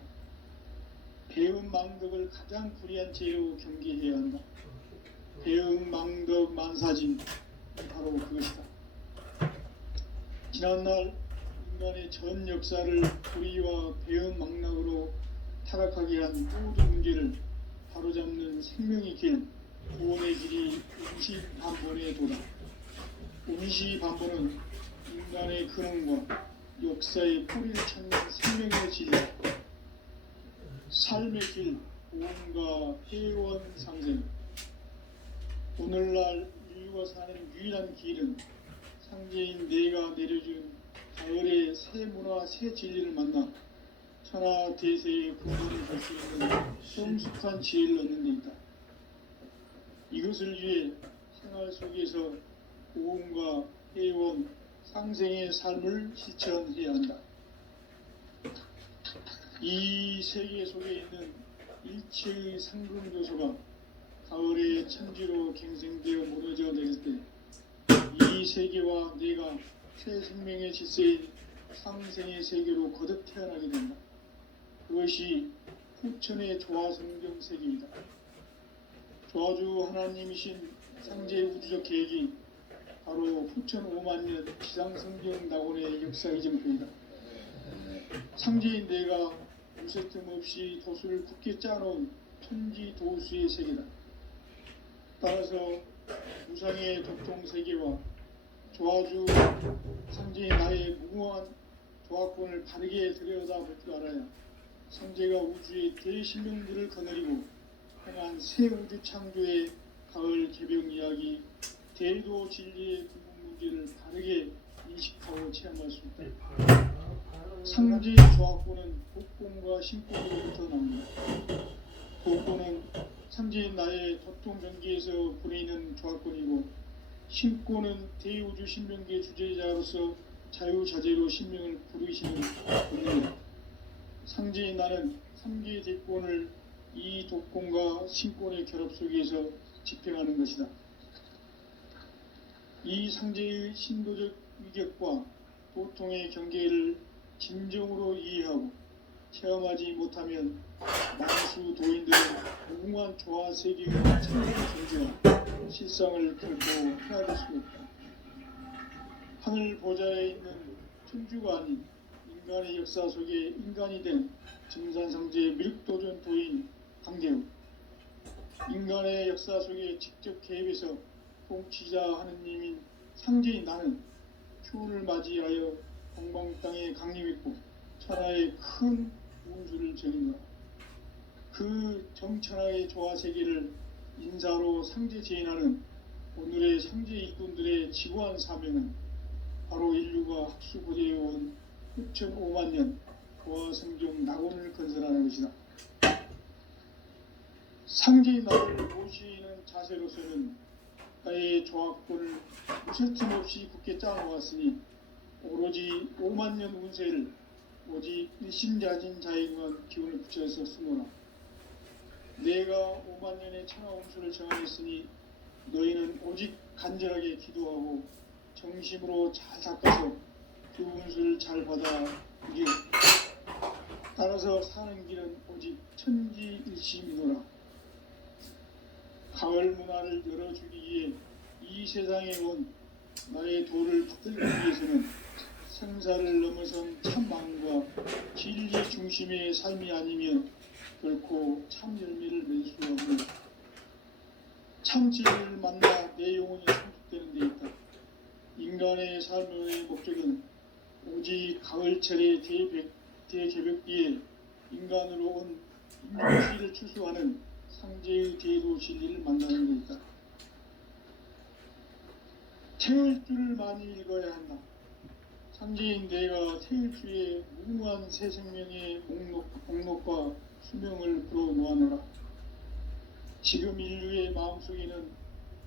배음 망덕을 가장 불의한 죄로 경계해야 한다. 배음 망덕 만사진, 바로 그것이다. 지난날 인간의 전 역사를 불의와 배음 망락으로 타락하게 한 모든 문제를 바로잡는 생명의 길, 구원의 길이 운시반본의 도다. 운시반본은 인간의 근원과 역사의 뿌리를 찾는 생명의 진리다. 삶의 길, 구원과 회원 상생. 오늘날 인류가 사는 유일한 길은 상제인 내가 내려준 가을의 새 새 진리를 만나 천하 대세의 근본을 볼 수 있는 성숙한 지혜를 얻는 데 있다. 이것을 위해 생활 속에서 고음과 회원, 상생의 삶을 실천해야 한다. 이 세계 속에 있는 일체의 상금 요소가 가을의 천지로 갱생되어 무너져 내릴 때 이 세계와 내가 새 생명의 질서인 상생의 세계로 거듭 태어나게 된다. 그것이 후천의 조화성경 세계이다. 조화주 하나님이신 상제의 우주적 계획이 바로 후천 5만 년 지상성경 낙원의 역사의 정표이다. 상제인 내가 무쇠틈 없이 도수를 굳게 짜놓은 천지 도수의 세계다. 따라서 무상의 도통세계와 조화주 상제의 나의 무궁한 조화권을 바르게 들여다볼 줄 알아야 상제가 우주의 대신명들을 거느리고 행한 새 우주 창조의 가을 개병 이야기, 대도 진리의 근본 문제를 바르게 인식하고 체험할 수 있다. 상제의 조화권은 복권과 신권으로부터 나온다. 복권은 상제인 나의 도통 경계에서 보내는 조화권이고, 신권은 대우주 신명계 주제자로서 자유자재로 신명을 부르시는 권능이다. 상제인 나는 3개의 대권을 이 독권과 신권의 결합 속에서 집행하는 것이다. 이 상제의 신도적 위격과 도통의 경계를 진정으로 이해하고 체험하지 못하면 만수 도인들은 무궁한 조화 세계의 참된 존재와 실상을 결코 헤아릴 수 없다. 하늘 보좌에 있는 천주가 아닌 인간의 역사 속에 인간이 된 증산상제의 밀도전 도인 강대우, 인간의 역사 속에 직접 개입해서 통치자 하느님인 상제인 나는 추운을 맞이하여 동방 땅에 강림했고 천하의 큰 운수를 정인노라. 그 정천하의 조화 세계를 인사로 상제 제인하는 오늘의 상제 일꾼들의 지구한 사명은 바로 인류가 학수 고대해온 6,5만 년 조화 성경 낙원을 건설하는 것이다. 상제의 나를 모시는 자세로서는 나의 조화권을 무쇠틈 없이 굳게 짜놓았으니 오로지 5만 년 운세를 오직 일심자진 자에게만 기운을 붙여서 쓰노라. 내가 5만 년의 천하 운수를 정하였으니 너희는 오직 간절하게 기도하고 정심으로 잘 닦아서 그 운수를 잘 받아 이겨. 따라서 사는 길은 오직 천지일심이노라. 가을 문화를 열어주기 위해 이 세상에 온 나의 도를 붙들기 위해서는 생사를 넘어선 참마음과 진리 중심의 삶이 아니면 결코 참 열매를 맺을 수 없는 참 진리를 만나 내 영혼이 성숙되는 데 있다. 인간의 삶의 목적은 오직 가을철의 대개벽기에 인간으로 온 인류시를 추수하는 상제의 대도 진리를 만나는 데 있다. 태울 줄을 많이 읽어야 한다. 상제인 내가 태울 주의 무궁한 새 생명의 목록과 수명을 불어놓아노라. 지금 인류의 마음속에는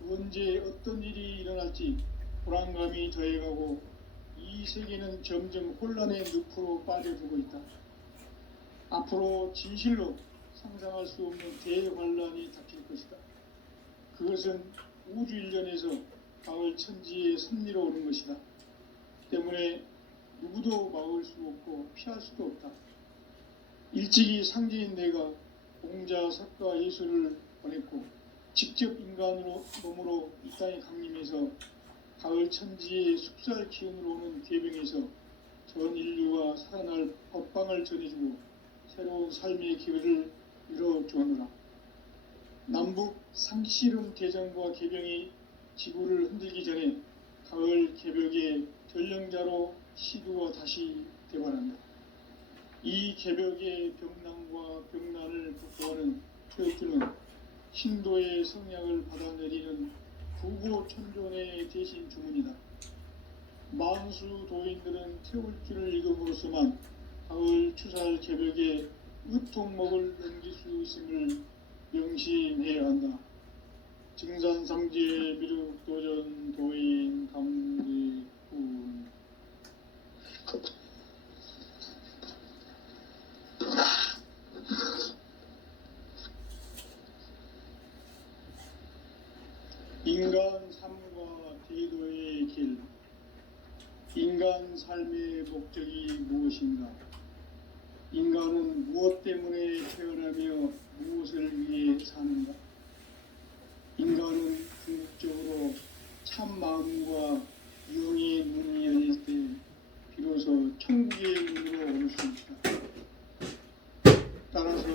언제 어떤 일이 일어날지 불안감이 더해가고 이 세계는 점점 혼란의 늪으로 빠져들고 있다. 앞으로 진실로 상상할 수 없는 대환란이 닥칠 것이다. 그것은 우주 일련에서 가을 천지의 섭리로 오는 것이다. 때문에 누구도 막을 수 없고 피할 수도 없다. 일찍이 상제인 내가 공자, 석가, 예수를 보냈고 직접 인간으로 몸으로 이 땅에 강림해서 가을 천지의 숙살 기운으로 오는 계병에서 전 인류가 살아날 법방을 전해주고 새로운 삶의 기회를 이뤄주었노라. 남북 상씨름 대전과 계병이 지구를 흔들기 전에 가을 개벽의 전령자로 시두가 다시 대발한다. 이 개벽의 병난과 병난을 극복하는 태극기는 신도의 성량을 받아내리는 부고 천존의 대신 주문이다. 만수 도인들은 태울 줄을 익음으로써만 가을 추살 개벽에 으통목을 넘길 수 있음을 명심해야 한다. 증산상지의 미륵도전 도인 강대훈. 인간 삶과 대도의 길. 인간 삶의 목적이 무엇인가? 인간은 무엇 때문에 태어나며 무엇을 위해 사는가? 인간은 궁극적으로 참 마음과 영의 눈이 열릴 때 비로소 천국의 문으로 올 수 있다. 따라서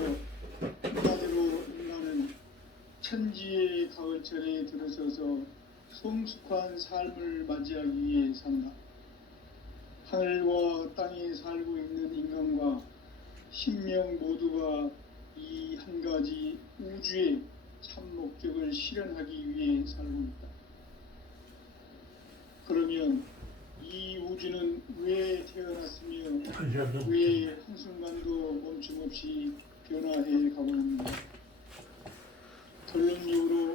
한마디로 인간은 천지의 가을철에 들어서서 성숙한 삶을 맞이하기 위해 산다. 하늘과 땅에 살고 있는 인간과 신명 모두가 이 한 가지 우주의 참 목적을 실현하기 위해 살고 있다. 그러면 이 우주는 왜 태어났으며 왜 한순간도 멈춤없이 변화해 가고 있는가? 결론적으로